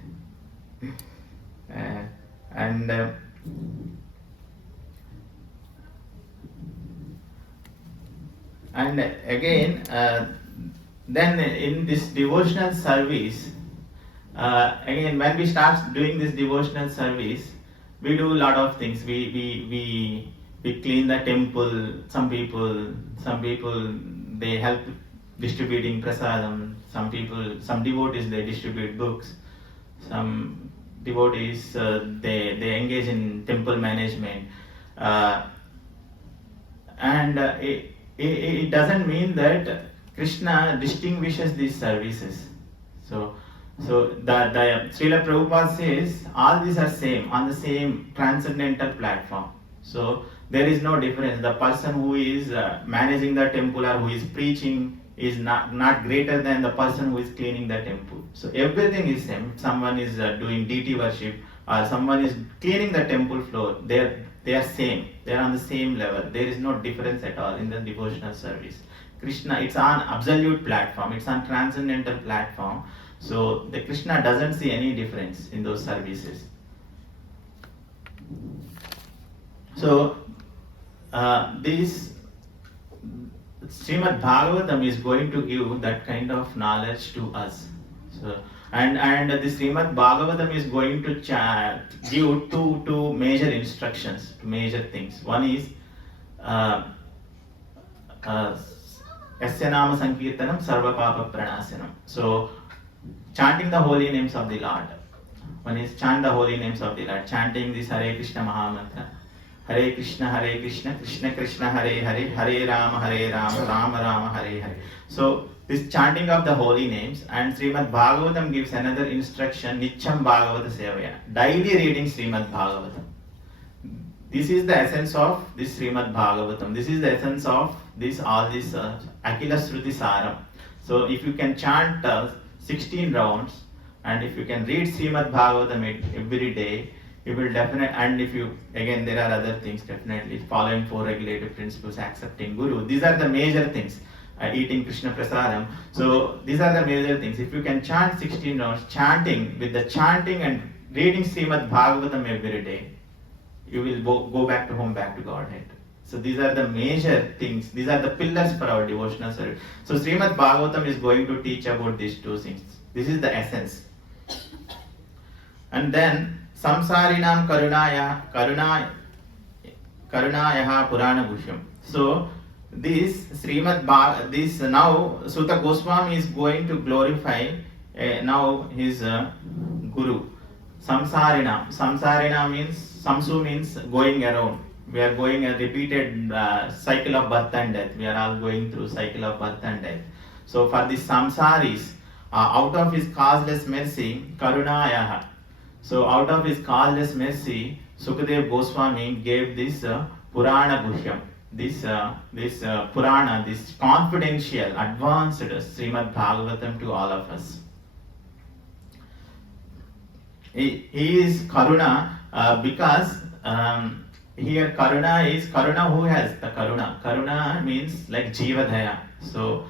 And again, then in this devotional service, again when we start doing this devotional service, we do a lot of things. We clean the temple. Some people they help distributing prasadam. Some devotees they distribute books. Some devotees they engage in temple management, and it doesn't mean that Krishna distinguishes these services. So the Srila Prabhupada says all these are same on the same transcendental platform. So there is no difference. The person who is managing the temple or who is preaching is not greater than the person who is cleaning the temple. So everything is same. If someone is doing deity worship or someone is cleaning the temple floor, they are same. They are on the same level. There is no difference at all in the devotional service. Krishna, it's on absolute platform. It's on transcendental platform. So the Krishna doesn't see any difference in those services. So this Srimad Bhagavatam is going to give that kind of knowledge to us. So and this Srimad Bhagavatam is going to give two major instructions, two major things. One is Yasya Nama Sankirtanam Sarva Papa Pranasanam. So chanting the holy names of the Lord. One is chant the holy names of the Lord. Chanting this Hare Krishna Mahamantra. Hare Krishna, Krishna Krishna, Hare Hare, Hare Rama, Rama Rama, Hare Hare. So this chanting of the holy names, and Srimad Bhagavatam gives another instruction, Nityam Bhagavata Sevaya. Daily reading Srimad Bhagavatam. This is the essence of this Srimad Bhagavatam. This is the essence of all this Akila Sruti Saram. So if you can chant 16 rounds, and if you can read Srimad Bhagavatam every day, you will definitely, and if you, again there are other things, definitely following 4 regulative principles, accepting Guru. These are the major things. eating Krishna Prasadam. So these are the major things. If you can chant 16 rounds, chanting, with the chanting and reading Srimad Bhagavatam every day, you will go back to home, back to Godhead. So these are the major things. These are the pillars for our devotional service. So Srimad Bhagavatam is going to teach about these two things. This is the essence. And then samsarinam karunayaha purana gushyam. So this this now Sutta Goswami is going to glorify now his guru. Samsarina means, samsu means going around. We are going a repeated cycle of birth and death. We are all going through cycle of birth and death. So for the samsaris, out of his causeless mercy, karunayaha. So out of his causeless mercy, Sukadev Goswami gave this Purana Gushyam, this Purana, this confidential, advanced Srimad Bhagavatam to all of us. He is Karuna because here Karuna is Karuna who has the Karuna. Karuna means like Jivadaya. So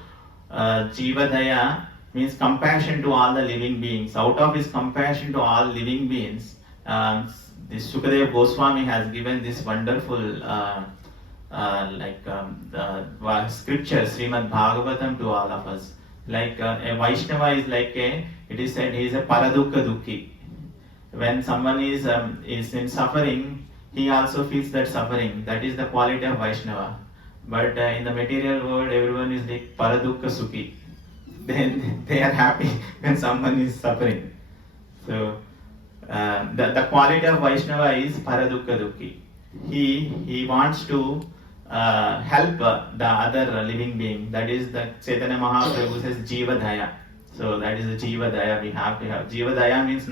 Jivadaya means compassion to all the living beings. Out of his compassion to all living beings, this Sukadev Goswami has given this wonderful scripture, Srimad Bhagavatam to all of us. Like a Vaishnava is like it is said he is a Paradukka Dukki. When someone is in suffering, he also feels that suffering. That is the quality of Vaishnava. But in the material world, everyone is like Paradukka Sukhi. Then they are happy when someone is suffering. So the quality of Vaishnava is Paradukka Dukhi. He wants to help the other living being. That is the Chaitanya Mahaprabhu says Jiva Daya. So that is the Jiva Daya we have to have. Jiva Daya means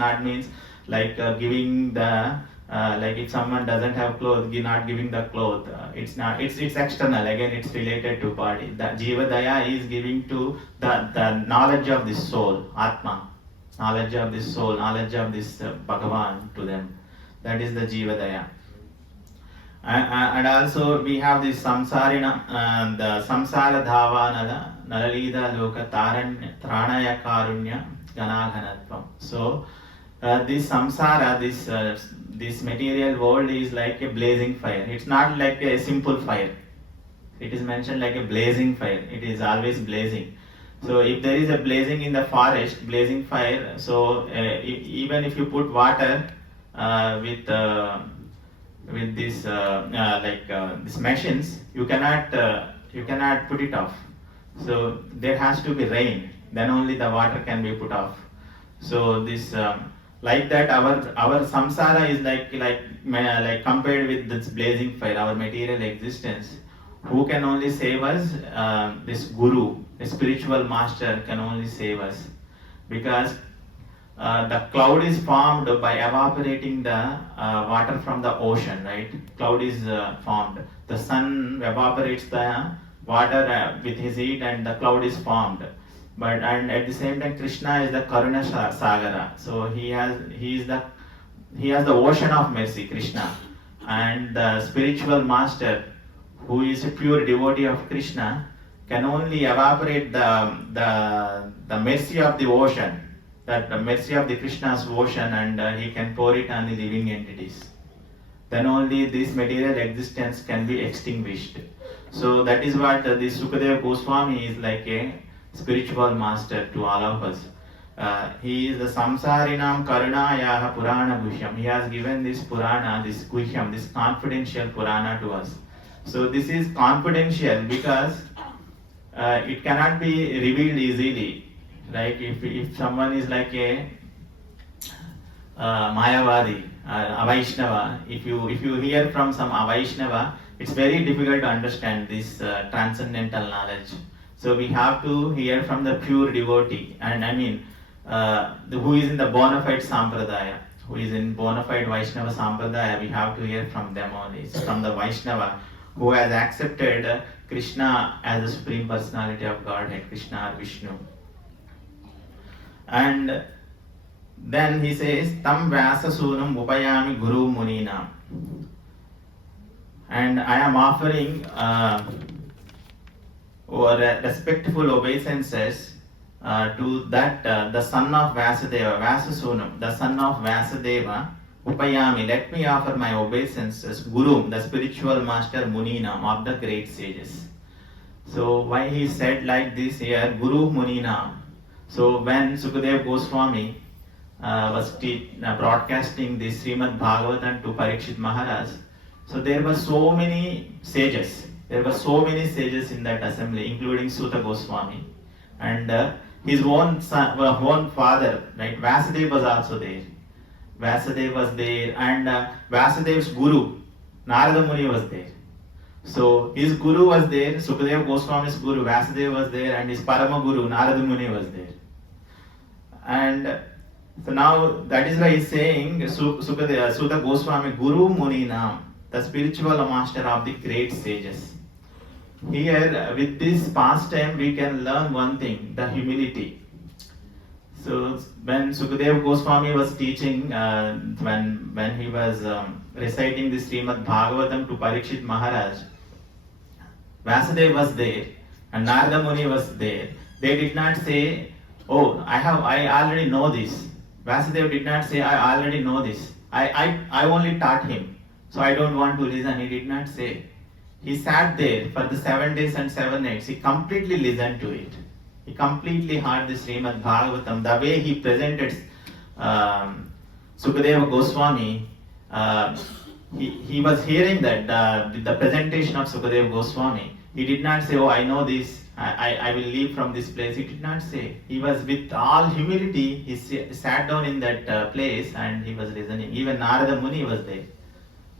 like giving the like if someone doesn't have clothes, not giving the cloth. It's external. Again, it's related to body. The Jiva Daya is giving to the knowledge of this soul, Atma, knowledge of this soul, knowledge of this Bhagavan to them. That is the Jiva Daya. And also we have this samsarina, the samsara dhava nalalida loka tranaya karunya ganaghanatvam. So this samsara, this material world is like a blazing fire. It's not like a simple fire. It is mentioned like a blazing fire. It is always blazing. So if there is a blazing in the forest, blazing fire, so even if you put water with this these machines, you cannot put it off. So there has to be rain, then only the water can be put off. So this like that our samsara is like compared with this blazing fire, our material existence. Who can only save us? This guru, a spiritual master can only save us, because the cloud is formed by evaporating the water from the ocean, right? Cloud is formed. The sun evaporates the water with his heat, and the cloud is formed. And at the same time, Krishna is the Karuna Sagara. So he has the ocean of mercy, Krishna, and the spiritual master, who is a pure devotee of Krishna, can only evaporate the mercy of the ocean, that the mercy of the Krishna's ocean, and he can pour it on the living entities. Then only this material existence can be extinguished. So that is what this Sukadeva Goswami is like a spiritual master to all of us. He is the Samsarinam Karunayaha Purana Gushyam. He has given this Purana, this Gushyam, this confidential Purana to us. So this is confidential because it cannot be revealed easily. Like if someone is like a Mayavadi, a Vaishnava, if you hear from some Vaishnava, it's very difficult to understand this transcendental knowledge. So we have to hear from the pure devotee, and I mean who is in the bona fide Sampradaya, who is in bona fide Vaishnava Sampradaya. We have to hear from them only. So from the Vaishnava who has accepted Krishna as the Supreme Personality of Godhead, Krishna or Vishnu. And then he says, Tam Vyasa Sunam Upayami Guru Munina. And I am offering or respectful obeisances to that the son of Vasudeva, Vasasunam, the son of Vasudeva, Upayami, let me offer my obeisances, Guru, the spiritual master Muninam of the great sages. So why he said like this here, Guru Muninam. So when Sukadeva Goswami was broadcasting this Srimad Bhagavatam to Parikshit Maharaj, so there were so many sages. There were so many sages in that assembly, including Suta Goswami. And his own son, own father, right, Vasudeva was also there. Vasudeva was there, and Vasudev's guru, Narada Muni was there. So his guru was there, Sukadeva Goswami's guru, Vasudeva was there, and his Parama Guru, Narada Muni was there. And so now that is why he is saying Suta Goswami, Guru Muni Nam, the spiritual master of the great sages. Here, with this pastime, we can learn one thing, the humility. So when Sukadeva Goswami was teaching, when he was reciting the Srimad Bhagavatam to Parikshit Maharaj, Vasudeva was there and Narada Muni was there. They did not say, "Oh, I already know this." Vasudeva did not say, "I already know this. I only taught him, so I don't want to listen." He did not say. He sat there for the 7 days and 7 nights. He completely listened to it. He completely heard the Srimad Bhagavatam. The way he presented Sukadeva Goswami, he was hearing that the presentation of Sukadeva Goswami. He did not say, "Oh, I know this. I will leave from this place." He did not say. He was with all humility. He sat down in that place and he was listening. Even Narada Muni was there.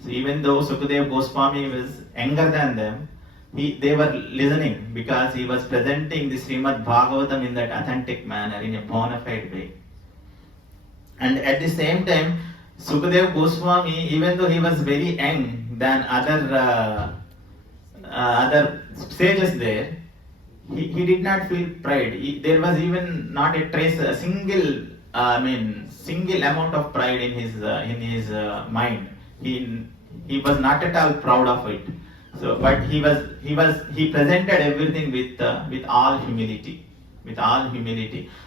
So even though Sukadeva Goswami was younger than them, they were listening because he was presenting the Srimad Bhagavatam in that authentic manner, in a bona fide way. And at the same time, Sukadeva Goswami, even though he was very young than other sages there, he did not feel pride. There was even not a trace, a single amount of pride in his mind. He was not at all proud of it. So, but he presented everything with all humility,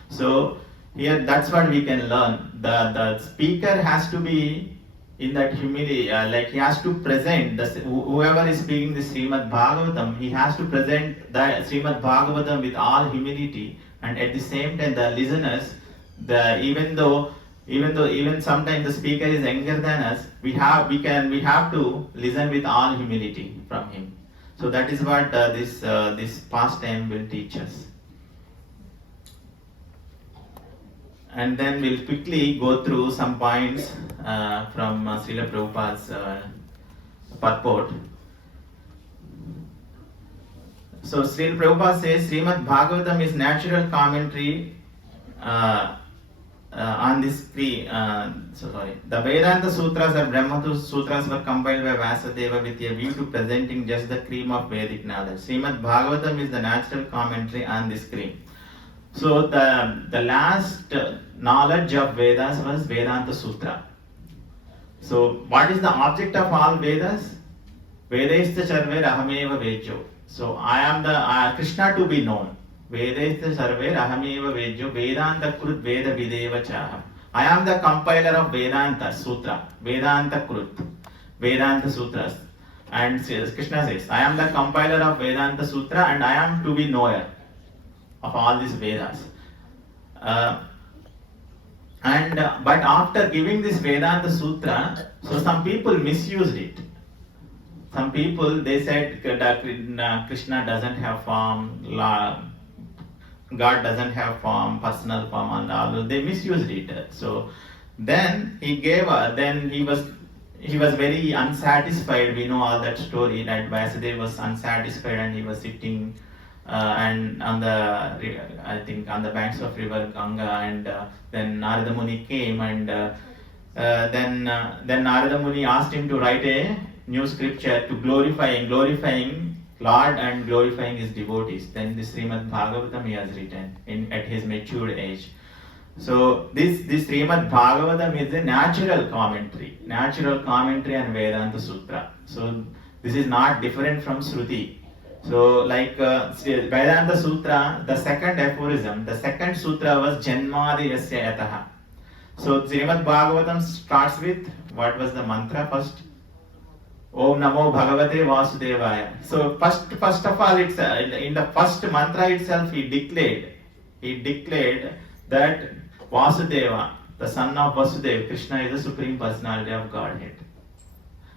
So here, that's what we can learn. The speaker has to be in that humility, like he has to present whoever is speaking the Srimad Bhagavatam, he has to present the Srimad Bhagavatam with all humility, and at the same time, the listeners, even sometimes the speaker is younger than us, we have to listen with all humility from him. So that is what this pastime will teach us. And then we'll quickly go through some points from Srila Prabhupada's purport. So Srila Prabhupada says Srimad Bhagavatam is natural commentary on this the Vedanta Sutras or Brahma Sutras were compiled by Vasudeva with a view to presenting just the cream of Vedic knowledge. Srimad Bhagavatam is the natural commentary on this cream. So the last knowledge of Vedas was Vedanta Sutra. So what is the object of all Vedas? Vedaistha Sarver Ahameva Vejo. So I am the Krishna to be known. Vedaistha Sarver Ahameva Vejo Vedanta Krut Veda Videva Chaham. I am the compiler of Vedanta Sutra. Vedanta Krut. Vedanta Sutras. And Krishna says, I am the compiler of Vedanta Sutra and I am to be knower of all these Vedas. But after giving this Vedanta Sutra, so some people misused it. Some people, they said Krishna doesn't have form, God doesn't have form, personal form, and all. They misused it. So then he was very unsatisfied. We know all that story that Vasudeva was unsatisfied and he was sitting and on the banks of river Ganga, and then Narada Muni came, and then Narada Muni asked him to write a new scripture to glorifying Lord and glorifying his devotees. Then this Srimad Bhagavatam he has written at his matured age. So this Srimad Bhagavatam is a natural commentary on Vedanta Sutra. So this is not different from Shruti. So, like Vedanta Sutra, the second aphorism, the second sutra was Janmadi Yasya Yataha. So, Srimad Bhagavatam starts with what was the mantra first? Om Namo Bhagavate Vasudevaya. So, first of all, it's in the first mantra itself, he declared that Vasudeva, the son of Vasudeva, Krishna is the supreme personality of Godhead.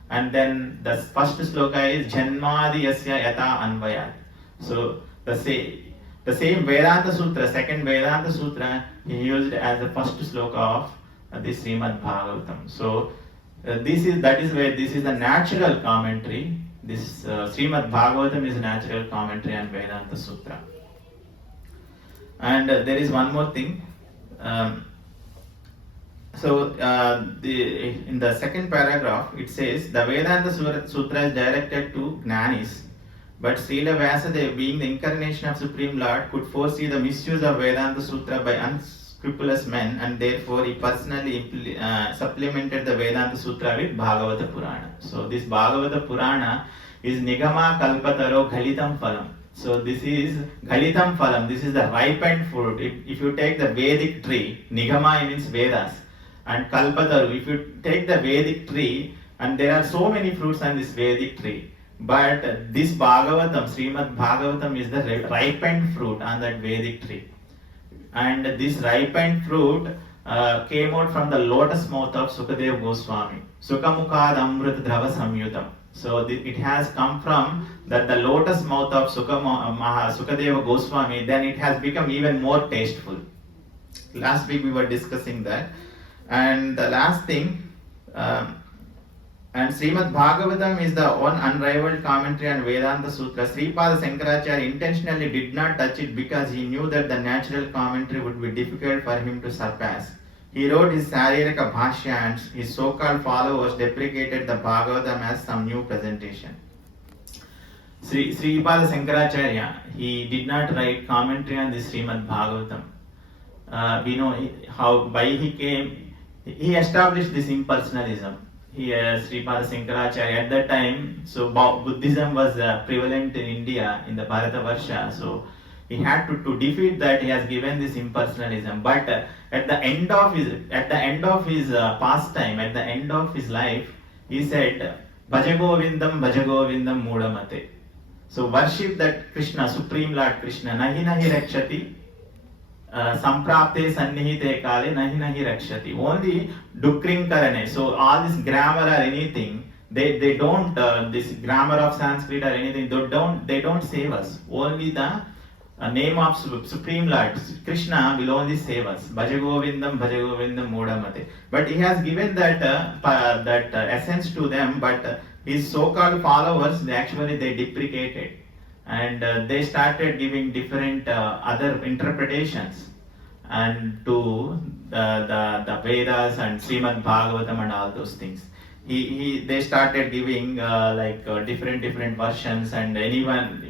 And then the first sloka is Janmadi Yasya Yata Anvayat. So the same Vedanta Sutra, second Vedanta Sutra, he used as the first sloka of this Srimad Bhagavatam. So this is the natural commentary. This Srimad Bhagavatam is a natural commentary on Vedanta Sutra. And there is one more thing. In the second paragraph, it says the Vedanta Sutra is directed to Jnanis, but Srila Vyasadeva, being the incarnation of Supreme Lord, could foresee the misuse of Vedanta Sutra by unscrupulous men, and therefore he personally supplemented the Vedanta Sutra with Bhagavata Purana. So this Bhagavata Purana is Nigama Kalpataro Ghalitam Phalam. So this is Ghalitam Phalam, this is the ripened fruit. If you take the Vedic tree, Nigama means Vedas, and Kalpataru, if you take the Vedic tree, and there are so many fruits on this Vedic tree, but this Bhagavatam, Srimad Bhagavatam is the ripened fruit on that Vedic tree. And this ripened fruit came out from the lotus mouth of Sukadeva Goswami. Sukamukad Amrit Drava Samyutam. So it has come from the lotus mouth of Sukadeva Goswami, then it has become even more tasteful. Last week we were discussing that. And the last thing, and Srimad Bhagavatam is the one unrivaled commentary on Vedanta Sutra. Sripada Shankaracharya intentionally did not touch it because he knew that the natural commentary would be difficult for him to surpass. He wrote his Sariraka Bhashya and his so-called followers deprecated the Bhagavatam as some new presentation. Sripada Shankaracharya, he did not write commentary on this Srimad Bhagavatam. We know why he came. He established this impersonalism. Sripada Shankaracharya at that time, so Buddhism was prevalent in India, in the Bharatavarsha. So he had to defeat that. He has given this impersonalism. But at the end of his pastime, at the end of his life, he said, Bhajagovindam Mudamate. So worship that Krishna, Supreme Lord Krishna, Nahi Rakshati. Samprapte Sannihite Kale Nahi Rakshati. Only Dukring Karane. So all this grammar or anything, they don't this grammar of Sanskrit or anything, they don't save us. Only the name of Supreme Lord Krishna will only save us. Bhajagovindam Mudamate. But he has given that essence to them, but his so-called followers, they deprecated. And they started giving different other interpretations and to the Vedas and Srimad Bhagavatam and all those things. They started giving different versions, and anyone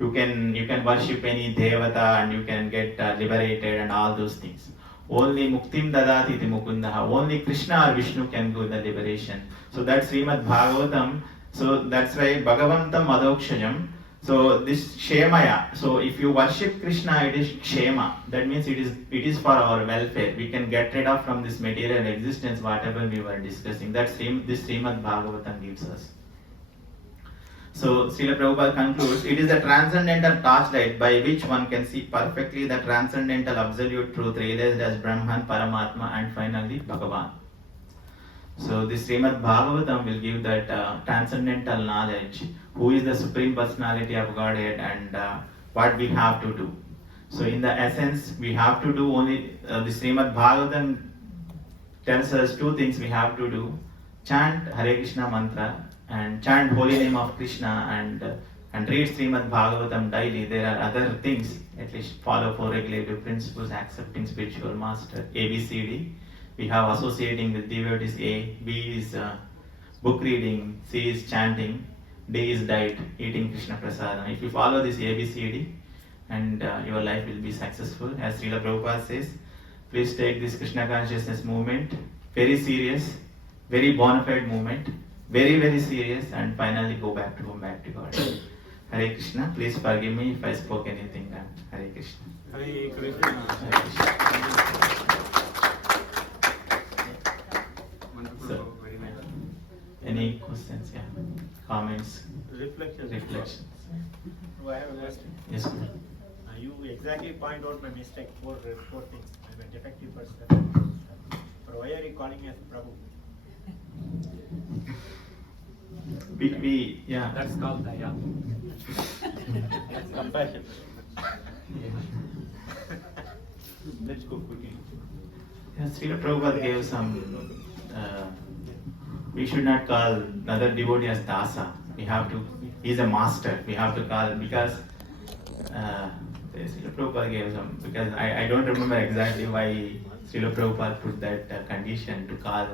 you can worship any devata and you can get liberated and all those things. Only Muktim Dadati iti Mukundaha. Only Krishna or Vishnu can do the liberation. So that's Srimad Bhagavatam. So that's why Bhagavantam Adokshayam. So this Kshemaya, so if you worship Krishna, it is Kshema. That means it is for our welfare. We can get rid of from this material existence, whatever we were discussing. That's this Srimad Bhagavatam gives us. So Srila Prabhupada concludes, it is a transcendental torchlight by which one can see perfectly the transcendental absolute truth realized as Brahman, Paramatma, and finally Bhagavan. So this Srimad Bhagavatam will give that transcendental knowledge, who is the Supreme Personality of Godhead and what we have to do. So in the essence, we have to do only, the Srimad Bhagavatam tells us two things we have to do. Chant Hare Krishna mantra and chant holy name of Krishna and read Srimad Bhagavatam daily. There are other things, at least follow 4 regulative principles, accepting spiritual master, ABCD. We have associating with devotees. A, B is book reading, C is chanting, D is diet, eating Krishna Prasadam. If you follow this ABCD, and your life will be successful. As Srila Prabhupada says, please take this Krishna consciousness movement very serious, very bona fide movement, very serious, and finally go back to home, back to God. Hare Krishna. Please forgive me if I spoke anything wrong. Hare Krishna. Hare Krishna. Hare Krishna. Wonderful, So, Prabhu, very nice. Any questions? Yeah. Comments? Reflections. Reflections? So I have a question. Yes, Guru. You exactly point out my mistake, four things. I'm a defective person. But why are you calling me as Prabhu? Yeah. That's called Daya. That's compassion. Let's go quickly. Yeah, Srila Prabhupada gave some. We should not call another devotee as Dasa. We have to. He's a master. We have to call because. Srila Prabhupada gave some because I don't remember exactly why Srila Prabhupada put that condition to call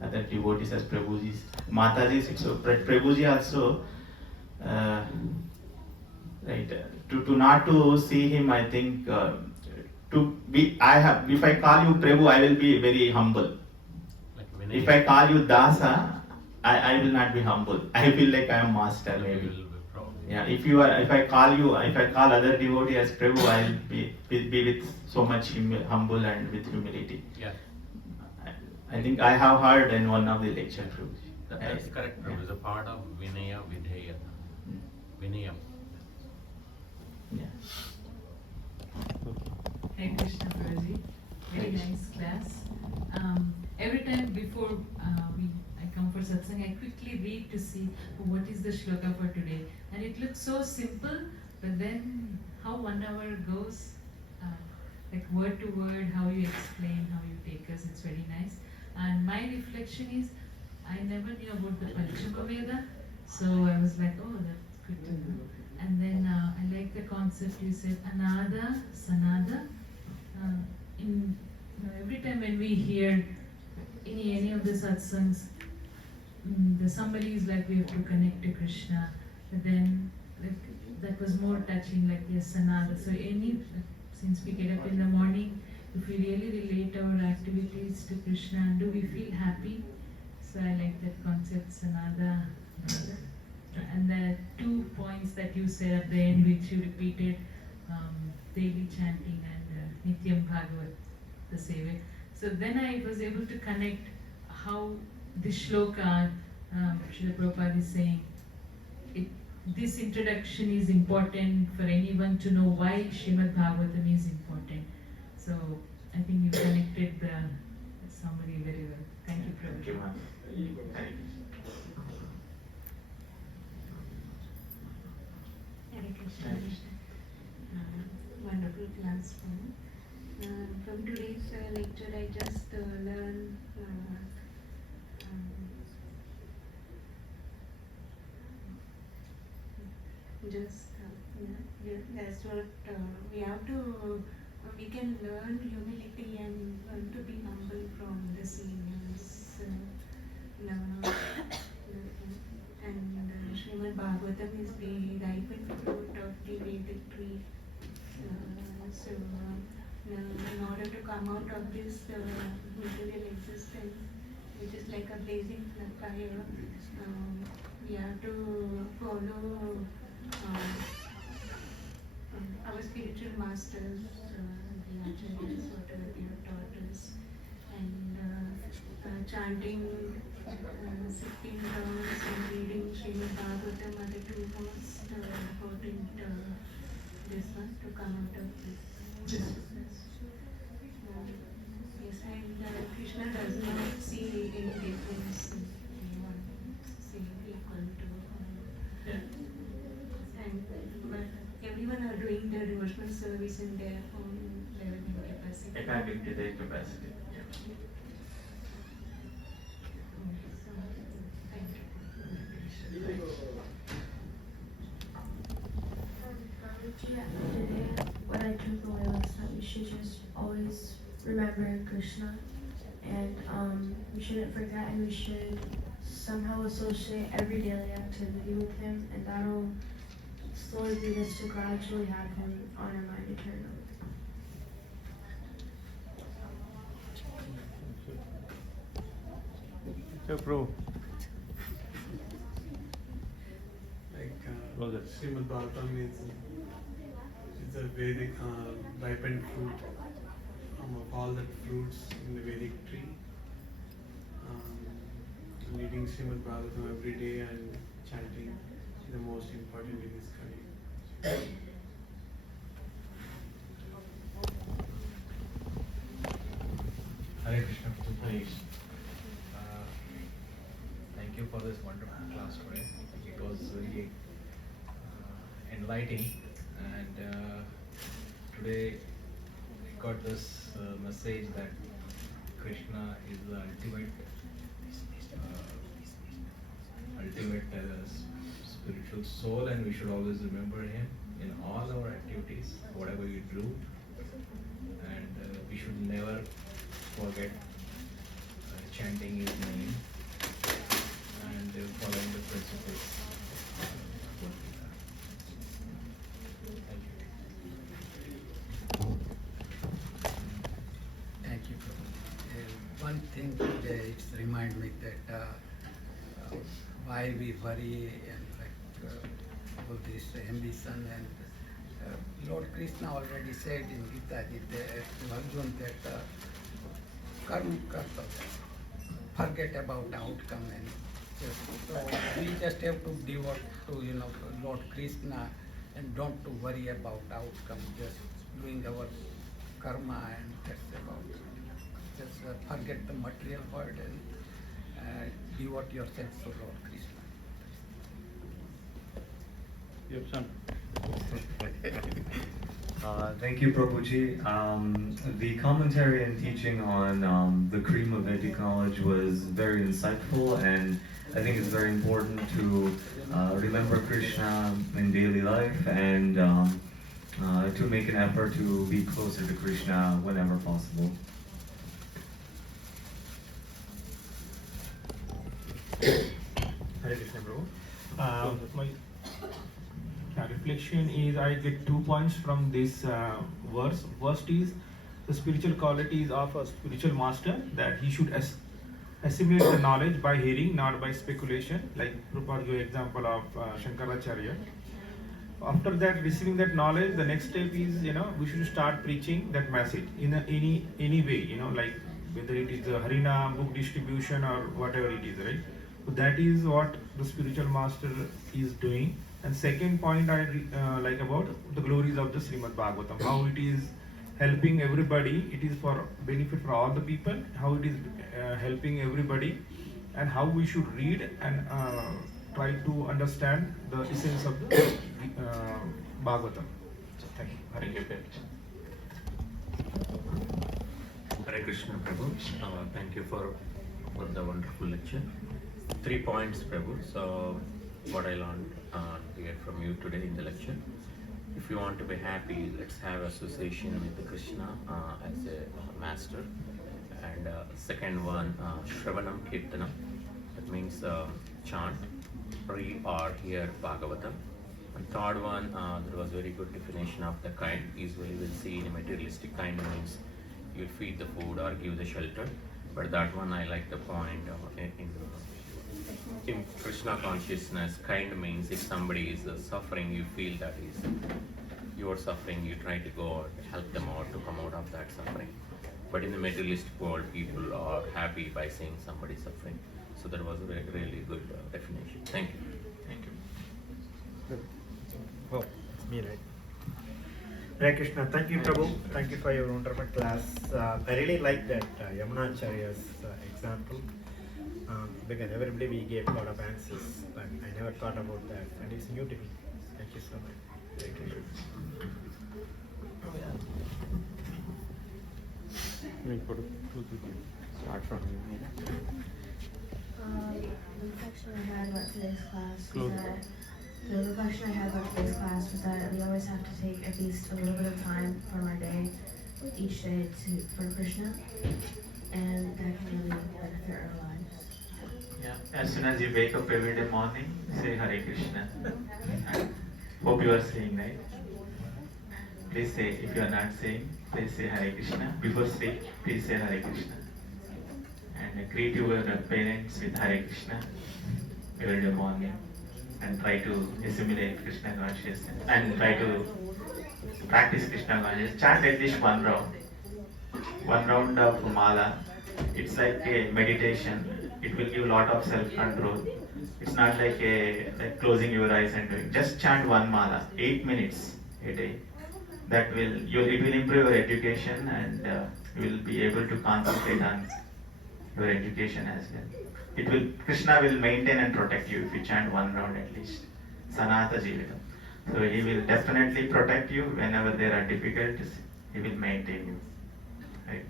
other devotees as Prabhujis. Matajis, so Prabhuji also, right, to not to see him, I think, if I call you Prabhu, I will be very humble. Like If I call you Dasa, I will not be humble. I feel like I am master you maybe. will be proud. Yeah, if I call other devotee as Prabhu, I'll be with so much humble and with humility. Yeah, I think I have heard in one of the lecture Prabhu. that's correct, Prabhu. It's a part of Vinaya Vidheya. Vinayam. Yeah. Hare Krishna Prabhuji. Very nice class. Every time before I come for satsang, I quickly read to see what is the shloka for today. And it looks so simple, but then how 1 hour goes, like word to word, how you explain, how you take us, it's very nice. And my reflection is, I never knew about the Panchama Veda, so I was like, oh, that's good to know. And then I like the concept you said, Anada, Sanada. Every time when we hear any of the satsangs, somebody is like, we have to connect to Krishna. But then like, that was more touching, like yes, Sanada. So since we get up in the morning, if we really relate our activities to Krishna, do we feel happy? So I like that concept, Sanada. And the 2 points that you said at the end, which you repeated, daily chanting and Nityam Bhagavat, the Seva. So then I was able to connect how this shloka, Srila Prabhupada is saying, this introduction is important for anyone to know why Srimad Bhagavatam is important. So I think you connected the summary very well. Thank you, Thank you, Prabhupada. ma'am. Hare Hare Krishna. Wonderful class. From today's lecture, I just learned that's what we have to. We can learn humility and learn to be humble from the seniors. And Srimad Bhagavatam is the ripened fruit of the Vedic tree. In order to come out of this material existence, which is like a blazing fire, we have to follow our spiritual masters, the acharyas, whatever they have taught us, and chanting 16 rounds and reading Srimad Bhagavatam are the two most important this one to come out of this. Yes, and Krishna does not see any difference in anyone, see equal to but everyone are doing their devotional service in their own level and capacity. According to their capacity. Yeah. So, thank you. Today, what I took away was that we should just always remember Krishna, and we shouldn't forget, and we should somehow associate every daily activity with him, and that'll slowly lead us to gradually have him on our mind eternally. So, Prabhu. Like Srimad Bhagavatam is a Vedic ripened fruit of all the fruits in the Vedic tree. Reading Srimad Bhagavatam every day and chanting is the most important in this Kali. Hare Krishna. Thank you for this wonderful class today. It was very enlightening, and today we got this message that Krishna is the ultimate spiritual soul, and we should always remember him in all our activities, whatever we do, and we should never forget chanting his name and following the principles. Thank you, Prabhu. One thing today, it's remind me that why we worry and all this ambition, and Lord Krishna already said in Gita to Arjuna that karma kartavya, forget about outcome, and so we just have to devote to Lord Krishna and don't to worry about outcome, just doing our karma, and that's about it. Just forget the material world and devote yourself to Lord Krishna. Thank you, Prabhuji. The commentary and teaching on the cream of Vedic knowledge was very insightful, and I think it's very important to remember Krishna in daily life and to make an effort to be closer to Krishna whenever possible. Hare Krishna, Prabhu. My reflection is I get 2 points from this verse. First is the spiritual qualities of a spiritual master, that he should assimilate the knowledge by hearing, not by speculation, like Prabhupada gave example of Shankaracharya. After that, receiving that knowledge, the next step is, we should start preaching that message in any way, like whether it is a Harina book distribution or whatever it is, right? So that is what the spiritual master is doing. And second point I like about the glories of the Srimad Bhagavatam, how it is helping everybody, it is for benefit for all the people, how it is helping everybody, and how we should read and try to understand the essence of the Bhagavatam. So thank you. Thank you. Hare Krishna, Prabhu. Thank you for the wonderful lecture. 3 points, Prabhu. So, what I learned here from you today in the lecture. If you want to be happy, let's have association with Krishna as a master. And second one, Shravanam Kirtanam. That means chant, read or hear Bhagavatam. And third one, there was very good definition of the kind. Usually we'll see in a materialistic kind means you'll feed the food or give the shelter. But that one I like the point in Krishna consciousness, kind means if somebody is suffering, you feel that is your suffering, you try to go and help them out to come out of that suffering. But in the materialistic world, people are happy by seeing somebody suffering. So that was a really good definition. Thank you. Thank you. Good. Oh, it's me, right? Hare Krishna. Thank you, Prabhu. Thank you for your wonderful class. I really like that Yamunacharya's example. Because everybody we gave a lot of answers, but I never thought about that, and it's new to me. Thank you so much. Thank you. Start from The reflection I had about today's class was that we always have to take at least a little bit of time from our day, each day, for Krishna, and that can really benefit our lives. Yeah, as soon as you wake up every day morning, say Hare Krishna. Hope you are saying, right? Please say, if you are not saying, please say Hare Krishna. Before sleep, please say Hare Krishna. And greet your parents with Hare Krishna every day morning. and try to assimilate Krishna consciousness and try to practice Krishna consciousness. Chant at least one round of mala. It's like a meditation. It will give a lot of self-control. It's not like closing your eyes and doing. Just chant one mala, 8 minutes a day. That will it will improve your education, and you will be able to concentrate on your education as well. Krishna will maintain and protect you if you chant one round at least. Sanata Jivitam. So he will definitely protect you whenever there are difficulties. He will maintain you. Right.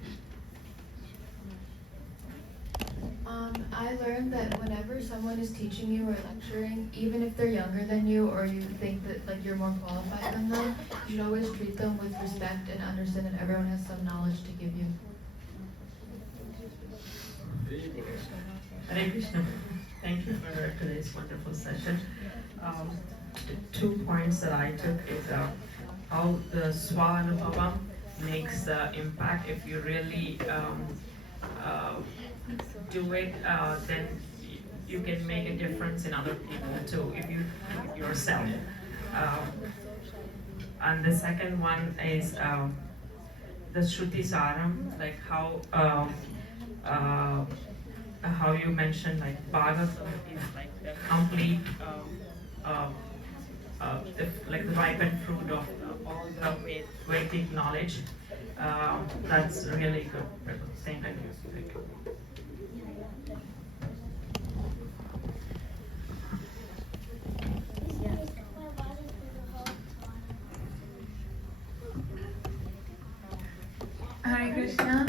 I learned that whenever someone is teaching you or lecturing, even if they're younger than you or you think that like you're more qualified than them, you should always treat them with respect and understand that everyone has some knowledge to give you. Hare Krishna. Thank you for today's wonderful session. The 2 points that I took is how the Swanubhavam makes impact. If you really do it, then you can make a difference in other people too, if you do it yourself. And the second one is the Shruti Saram, like how you mentioned like Bhagavatam is like the complete like the ripened fruit of all the Vedic knowledge. That's really good. Thank you. Thank you. Hare Krishna.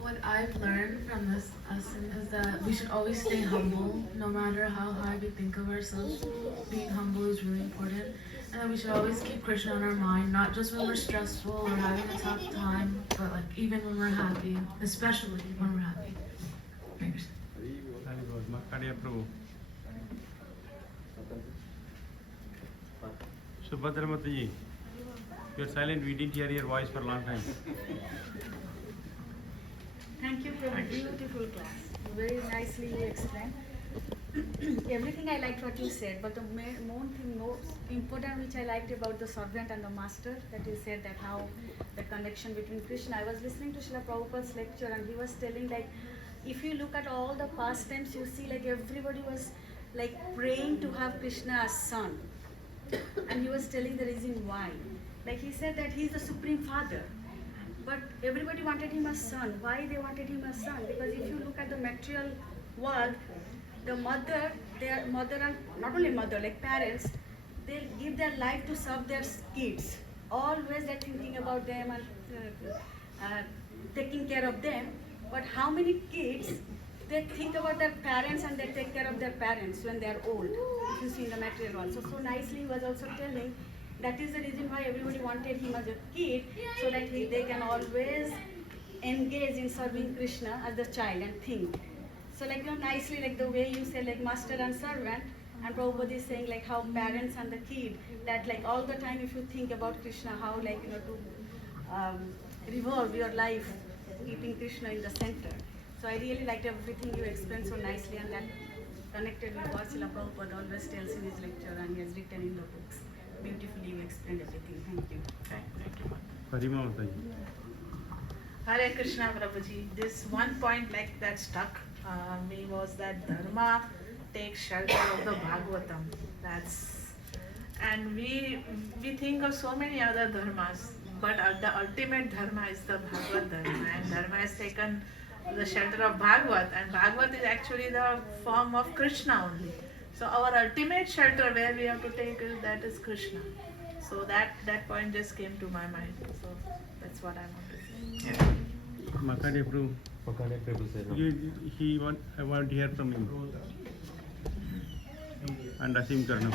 What I've learned from this lesson is that we should always stay humble, no matter how high we think of ourselves. Being humble is really important. And that we should always keep Krishna on our mind, not just when we're stressful or having a tough time, but like even when we're happy, especially when we're happy. Hare Krishna. Makadaya Prabhu. Subhadra Mataji, you're silent, we didn't hear your voice for a long time. Thank you for a beautiful class. Very nicely you explained. Everything I liked what you said, but the most important which I liked about the servant and the master, that you said that how the connection between Krishna. I was listening to Srila Prabhupada's lecture and he was telling like, if you look at all the past times, you see like everybody was like praying to have Krishna as son. And he was telling the reason why. Like he said that he's the Supreme Father. But everybody wanted him as son. Why they wanted him as son? Because if you look at the material world, the mother, their mother and not only mother, like parents, they give their life to serve their kids. Always they're thinking about them and taking care of them. But how many kids, they think about their parents and they take care of their parents when they're old, if you see in the material world. So nicely he was also telling, that is the reason why everybody wanted him as a kid, so that they can always engage in serving Krishna as the child and think. So like nicely, like the way you say like master and servant, and Prabhupada is saying like how parents and the kid, that like all the time if you think about Krishna, how like to revolve your life, keeping Krishna in the center. So I really liked everything you explained so nicely, and that connected with what Srila Prabhupada always tells in his lecture and he has written in the books. Beautifully you explained everything. Thank you. Thank you. Parima Mataji. Hare Krishna Prabhuji. This one point like that stuck me was that Dharma takes shelter of the Bhagavatam. And we think of so many other dharmas, but the ultimate dharma is the Bhagavad Dharma, and Dharma has taken the shelter of Bhagavat, and Bhagavat is actually the form of Krishna only. So our ultimate shelter where we have to take is Krishna. So that point just came to my mind. So that's what I want to say. Yeah. Makadaya Prabhu. I want to hear from him. And Asim Karna.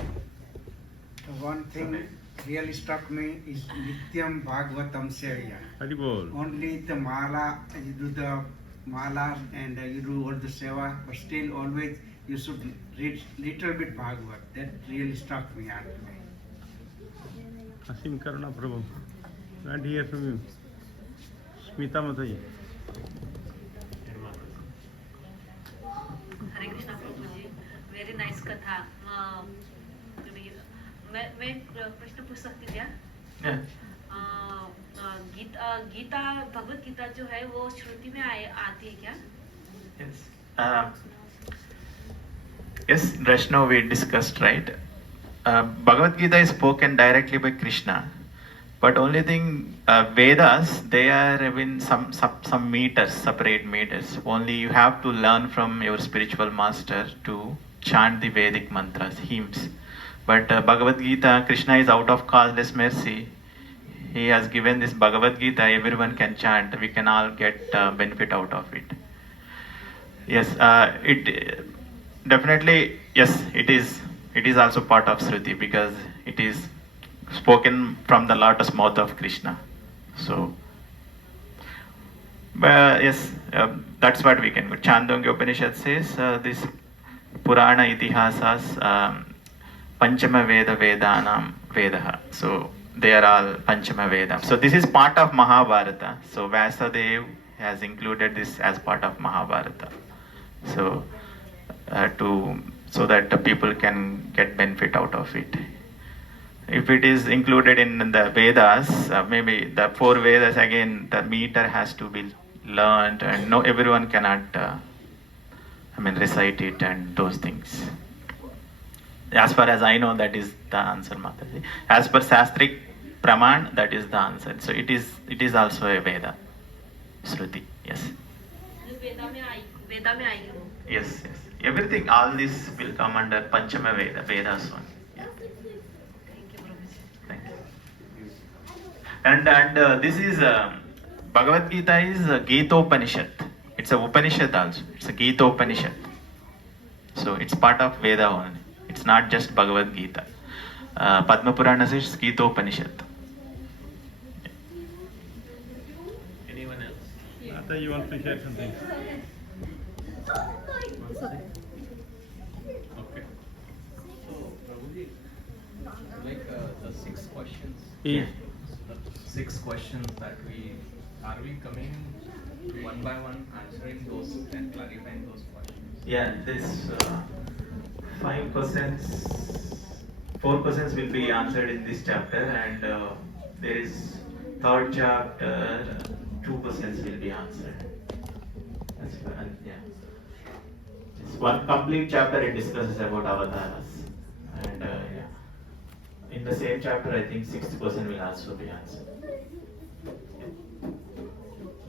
One thing really struck me is Nityam Bhagavatam Sevya. Haribol. Only the mala, you do the mala and you do all the seva, but still always you should read little bit Bhagavat. That really struck me out today. Asim Karna Prabhu. Want to hear from you. Smita Mataji. Hare Krishna Prabhuji. Very nice कथा मैं एक प्रश्न पूछ सकती थी Yeah. Gita Bhagavad Gita जो है वो श्रुति में आती है क्या? Yes. Yes, just now we discussed, right? Bhagavad Gita is spoken directly by Krishna, but only thing Vedas, they are in some meters, separate meters. Only you have to learn from your spiritual master to chant the Vedic mantras, hymns. But Bhagavad Gita, Krishna is out of causeless mercy. He has given this Bhagavad Gita, everyone can chant, we can all get benefit out of it. Yes, it definitely, yes, it is also part of Shruti because it is spoken from the lotus mouth of Krishna. So, yes, that's what we can go. Chandogya Upanishad says this Purana Itihasas Panchama Veda Vedanam Vedaha. So, they are all Panchama Veda. So, this is part of Mahabharata. So, Vyasadev has included this as part of Mahabharata. So, so that the people can get benefit out of it. If it is included in the Vedas, maybe the 4 Vedas, again the meter has to be learned, and no, everyone cannot recite it and those things. As far as I know, that is the answer, Mataji. As per Shastrik Praman, that is the answer. So it is also a Veda, Shruti, yes. वेदा में आएगी वो. Yes, yes. Everything, all this will come under Panchama Veda, Vedas one. Yeah. Thank you. And this is Bhagavad Gita is Gita Upanishad. It's a Upanishad also. It's a Gita Upanishad. So it's part of Veda only. It's not just Bhagavad Gita. Padma Purana says Gita Upanishad. Anyone else? I thought you want to share something. Okay. So, Prabhuji, like the 6 questions. Yeah. The 6 questions that are we coming one by one answering those and clarifying those questions? Yeah, this 5 questions, 4 questions will be answered in this chapter, and there is 3rd chapter, 2 questions will be answered. That's yeah. It's one complete chapter. It discusses about avatars, and yeah. In the same chapter, I think 6th question will also be answered.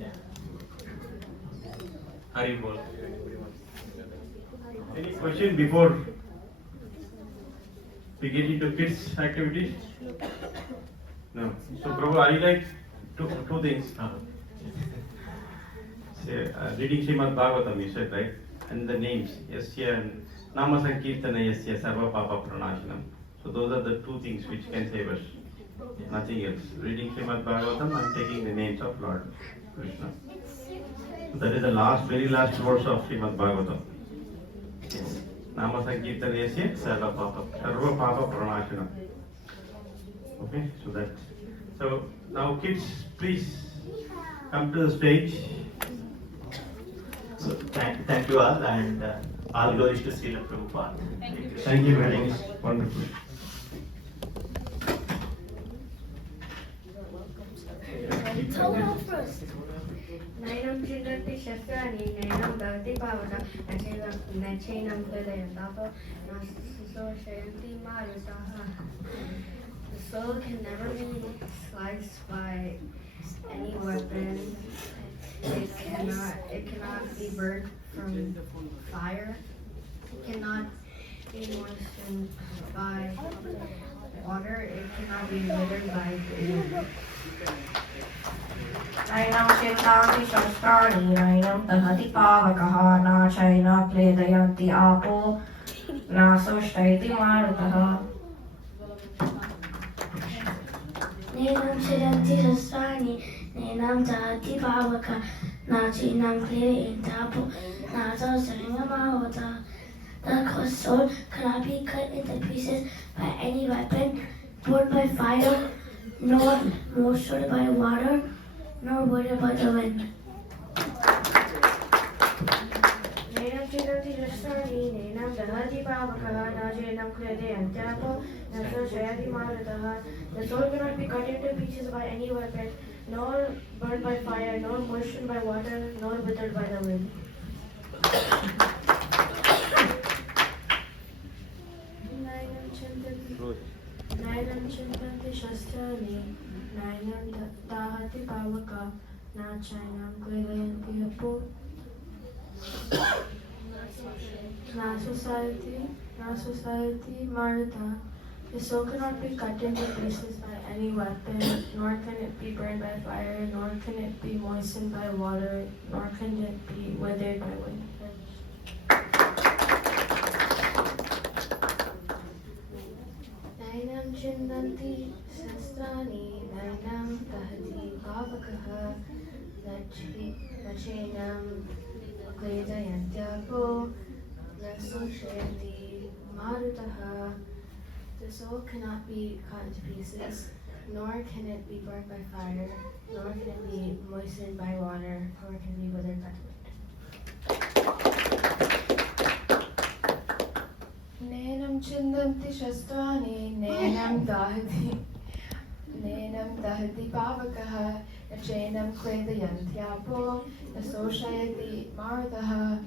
Yeah. Hari Bol. Any question before we get into kids activities? No. So Prabhu, I like two things. Reading Srimad Bhagavatam, you said, right? And the names, Yasya and Nama Sankirtana Yasya Sarva Papa Pranashanam. So those are the 2 things which can save us. Nothing else. Reading Srimad Bhagavatam and taking the names of Lord Krishna. So that is the very last verse of Srimad Bhagavatam. Yes. Nama Sankirtana Yasya Sarva Papa Pranashanam. Okay, so now kids, please come to the stage. So thank you all, and all glories to Srila Prabhupada. Thank you very much. Wonderful. Nainam Chindati Shastrani, Nainam Bhavati Pavaka, Nachainam Pradayantapa, Naso Shayanti Marutaha. The soul can never be sliced by any weapon. It cannot be burned from fire. It cannot be moistened by water. It cannot be withered by wind. Nainam Chindati Shastrani, Nainam Dahati Pavakaha, Nachaina Pledayanti Apo, Nasoshtaiti Marutaha. Nainam Chindati Shastrani, Nainam Dahati Pavaka, Nachinam Pledayanti Apo, Nasoshtaiti Marutaha. The sword cannot be cut into pieces by any weapon, burned by fire, nor moistened by water, nor withered by the wind. Nainam Chindati Namchindanti Shastani Nenam Dahati Pavaka Najenam Klede Antapo Naso Shayati Marutaha. The soul cannot be cut into pieces by any weapon, nor burned by fire, nor moistened by water, nor withered by the wind. Nainam Chintanti Shastrani Nainam Dahati Pavaka Nachainam Kledayanti Apo. Na society Martha. The soul cannot be cut into pieces by any weapon, nor can it be burned by fire, nor can it be moistened by water, nor can it be withered by wind. Nainam Chindanti Sastrani Nainam Dahati Pavakaha Nachainam Kledayantapo Nasoshayati Marutaha. The soul cannot be cut into pieces, nor can it be burnt by fire, nor can it be moistened by water, nor can it be withered by the wind. Nenam Chindanti Shastrani Nenam Dahati Pavakaha Nachainam Kledayantapo Nasoshayati Marutaha.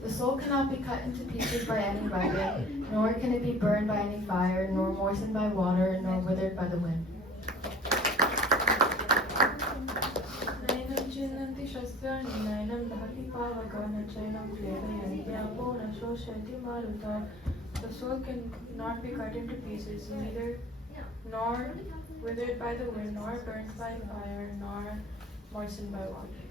The soul cannot be cut into pieces by any weapon, nor can it be burned by any fire, nor moistened by water, nor withered by the wind. Nainam Chindanti Shastrani Nainam Dahati Pavaka Nachainam Kledayantapo Nasoshayati Maruta. The soul cannot be cut into pieces, neither nor withered by the wind, nor burned by fire, nor moistened by water.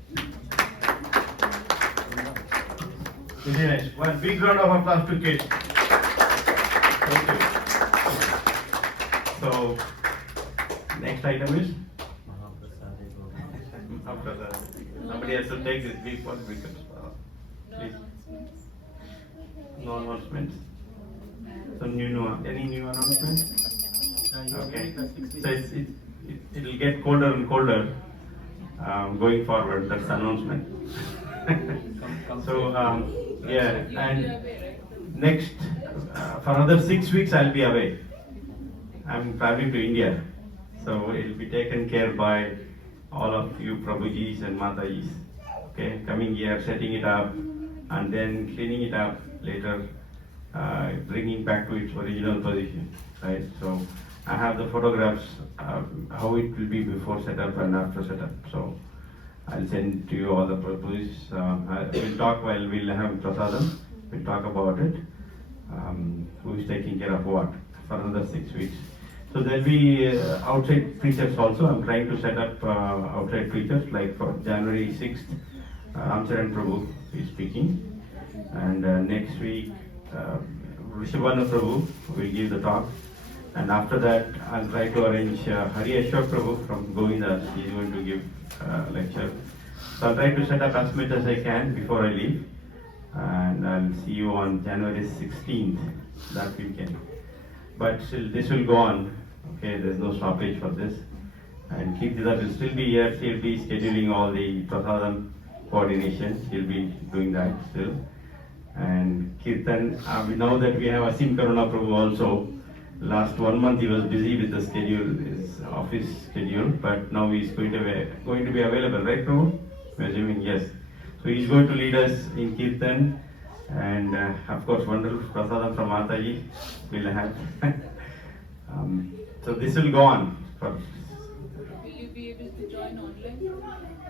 Very nice. One big round of applause to kids. Thank you. So, next item is Mahaprasad. Somebody has to take this before it becomes please. No announcements. Any new announcements? Okay. So it will get colder and colder going forward. That's the announcement. So yeah, and next for another 6 weeks I'll be away. I'm traveling to India, so it will be taken care by all of you Prabhujis and Matajis. Okay, coming here, setting it up, and then cleaning it up later, bringing back to its original position. Right. So I have the photographs how it will be before setup and after setup. So I'll send to you all the purposes. We'll talk while we'll have prasadam. We'll talk about it. Who is taking care of what for another 6 weeks. So there'll be outside preachers also. I'm trying to set up outside preachers like for January 6th. Srimad Prabhu is speaking. And next week, Sesapati Prabhu will give the talk. And after that, I'll try to arrange Hari Ashok Prabhu from Govindas. He's going to give lecture. So I'll try to set up as much as I can before I leave. And I'll see you on January 16th, that weekend. But still, this will go on. Okay, there's no stoppage for this. And Kirtida will still be here. She'll be scheduling all the prasadam coordination. She'll be doing that still. And Kirtan, we know that we have Asim Karuna Prabhu also. Last 1 month he was busy with the schedule, his office schedule, but now he's going to be available, right Prabhu? We're assuming yes. So he's going to lead us in Kirtan, and of course wonderful prasadam from Mataji we'll have. So this will go on. Will you be able to join online?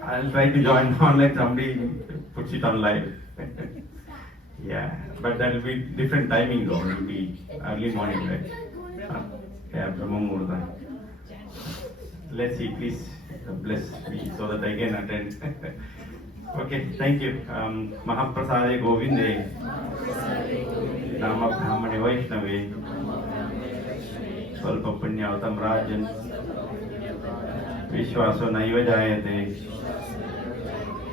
I'll try to join online, somebody puts it on live. Yeah, but that will be different timing though, it will be early morning, right? Yeah, Brahma Muhurta. Let's see, please bless me so that I can attend. Okay, thank you. Mahaprasade Govinde, Nama Brahmane Vaishnave, Svalpa Punyavatam Rajan, Vishwaso Naiva Jayate,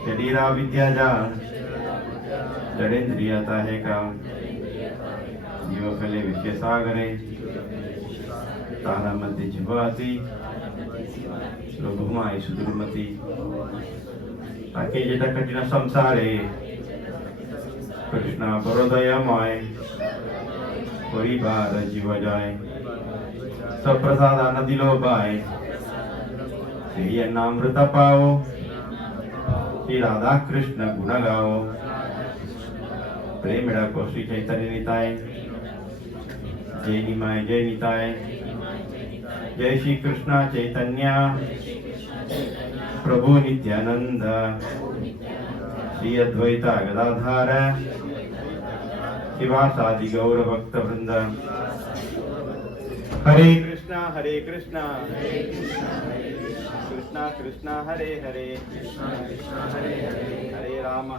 Shadira Vidyaja, Jadendriya Taheka, Jiva Phale Vishesagare, Tara Madhi Jivati, Lobhumai Sudurmati, Take Jeta Katina Samsare, Krishna বরদয়ময় পরিবার জীব জয় সপ্রসাদ আনন্দিল বায় শ্রী অন্নামৃত পাও श्री राधा कृष्ण गुण गाओ प्रेम को श्री चैतन्य निताय जय निमाय जय निताय जय श्री कृष्ण चैतन्य प्रभु नित्यानंद श्री अद्वैत गदाधर शिवासादि गौर भक्त वृंद हरे कृष्णा कृष्णा कृष्णा हरे हरे हरे राम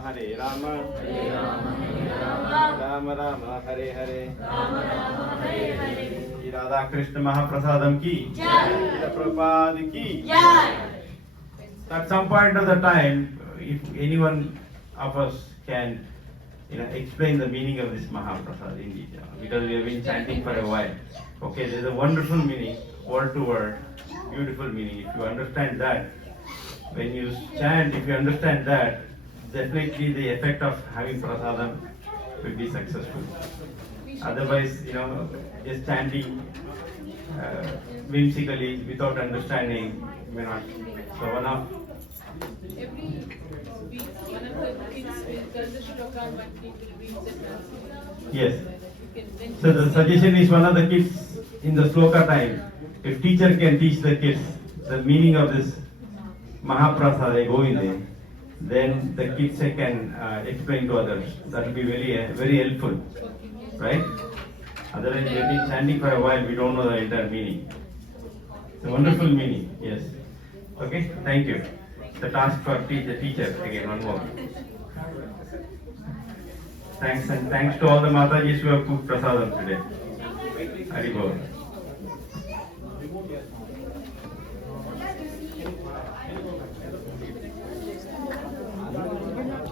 राम राम हरे हरे श्री राधा कृष्ण महाप्रसादम की श्रील प्रभुपाद की at some point of the time, if anyone of us can explain the meaning of this Mahaprasad in detail, because we have been chanting for a while. Okay, there's a wonderful meaning, word to word, beautiful meaning. If you understand that, when you chant, if you understand that, definitely the effect of having prasadam will be successful. Otherwise, just chanting whimsically without understanding may not. So one of Every week, one of the kids will tell the shloka and one kid will read the translation. yes. So the suggestion is one of the kids in the sloka time, if teacher can teach the kids the meaning of this Mahaprasada Govinde, then the kids can explain to others. That will be very very helpful, right? Otherwise, we have been chanting for a while, we don't know the entire meaning. It's a wonderful meaning, yes. Okay, thank you. The task for the teacher again, one more. Thanks, and thanks to all the Matajis who have cooked prasadam today. Hari Bol.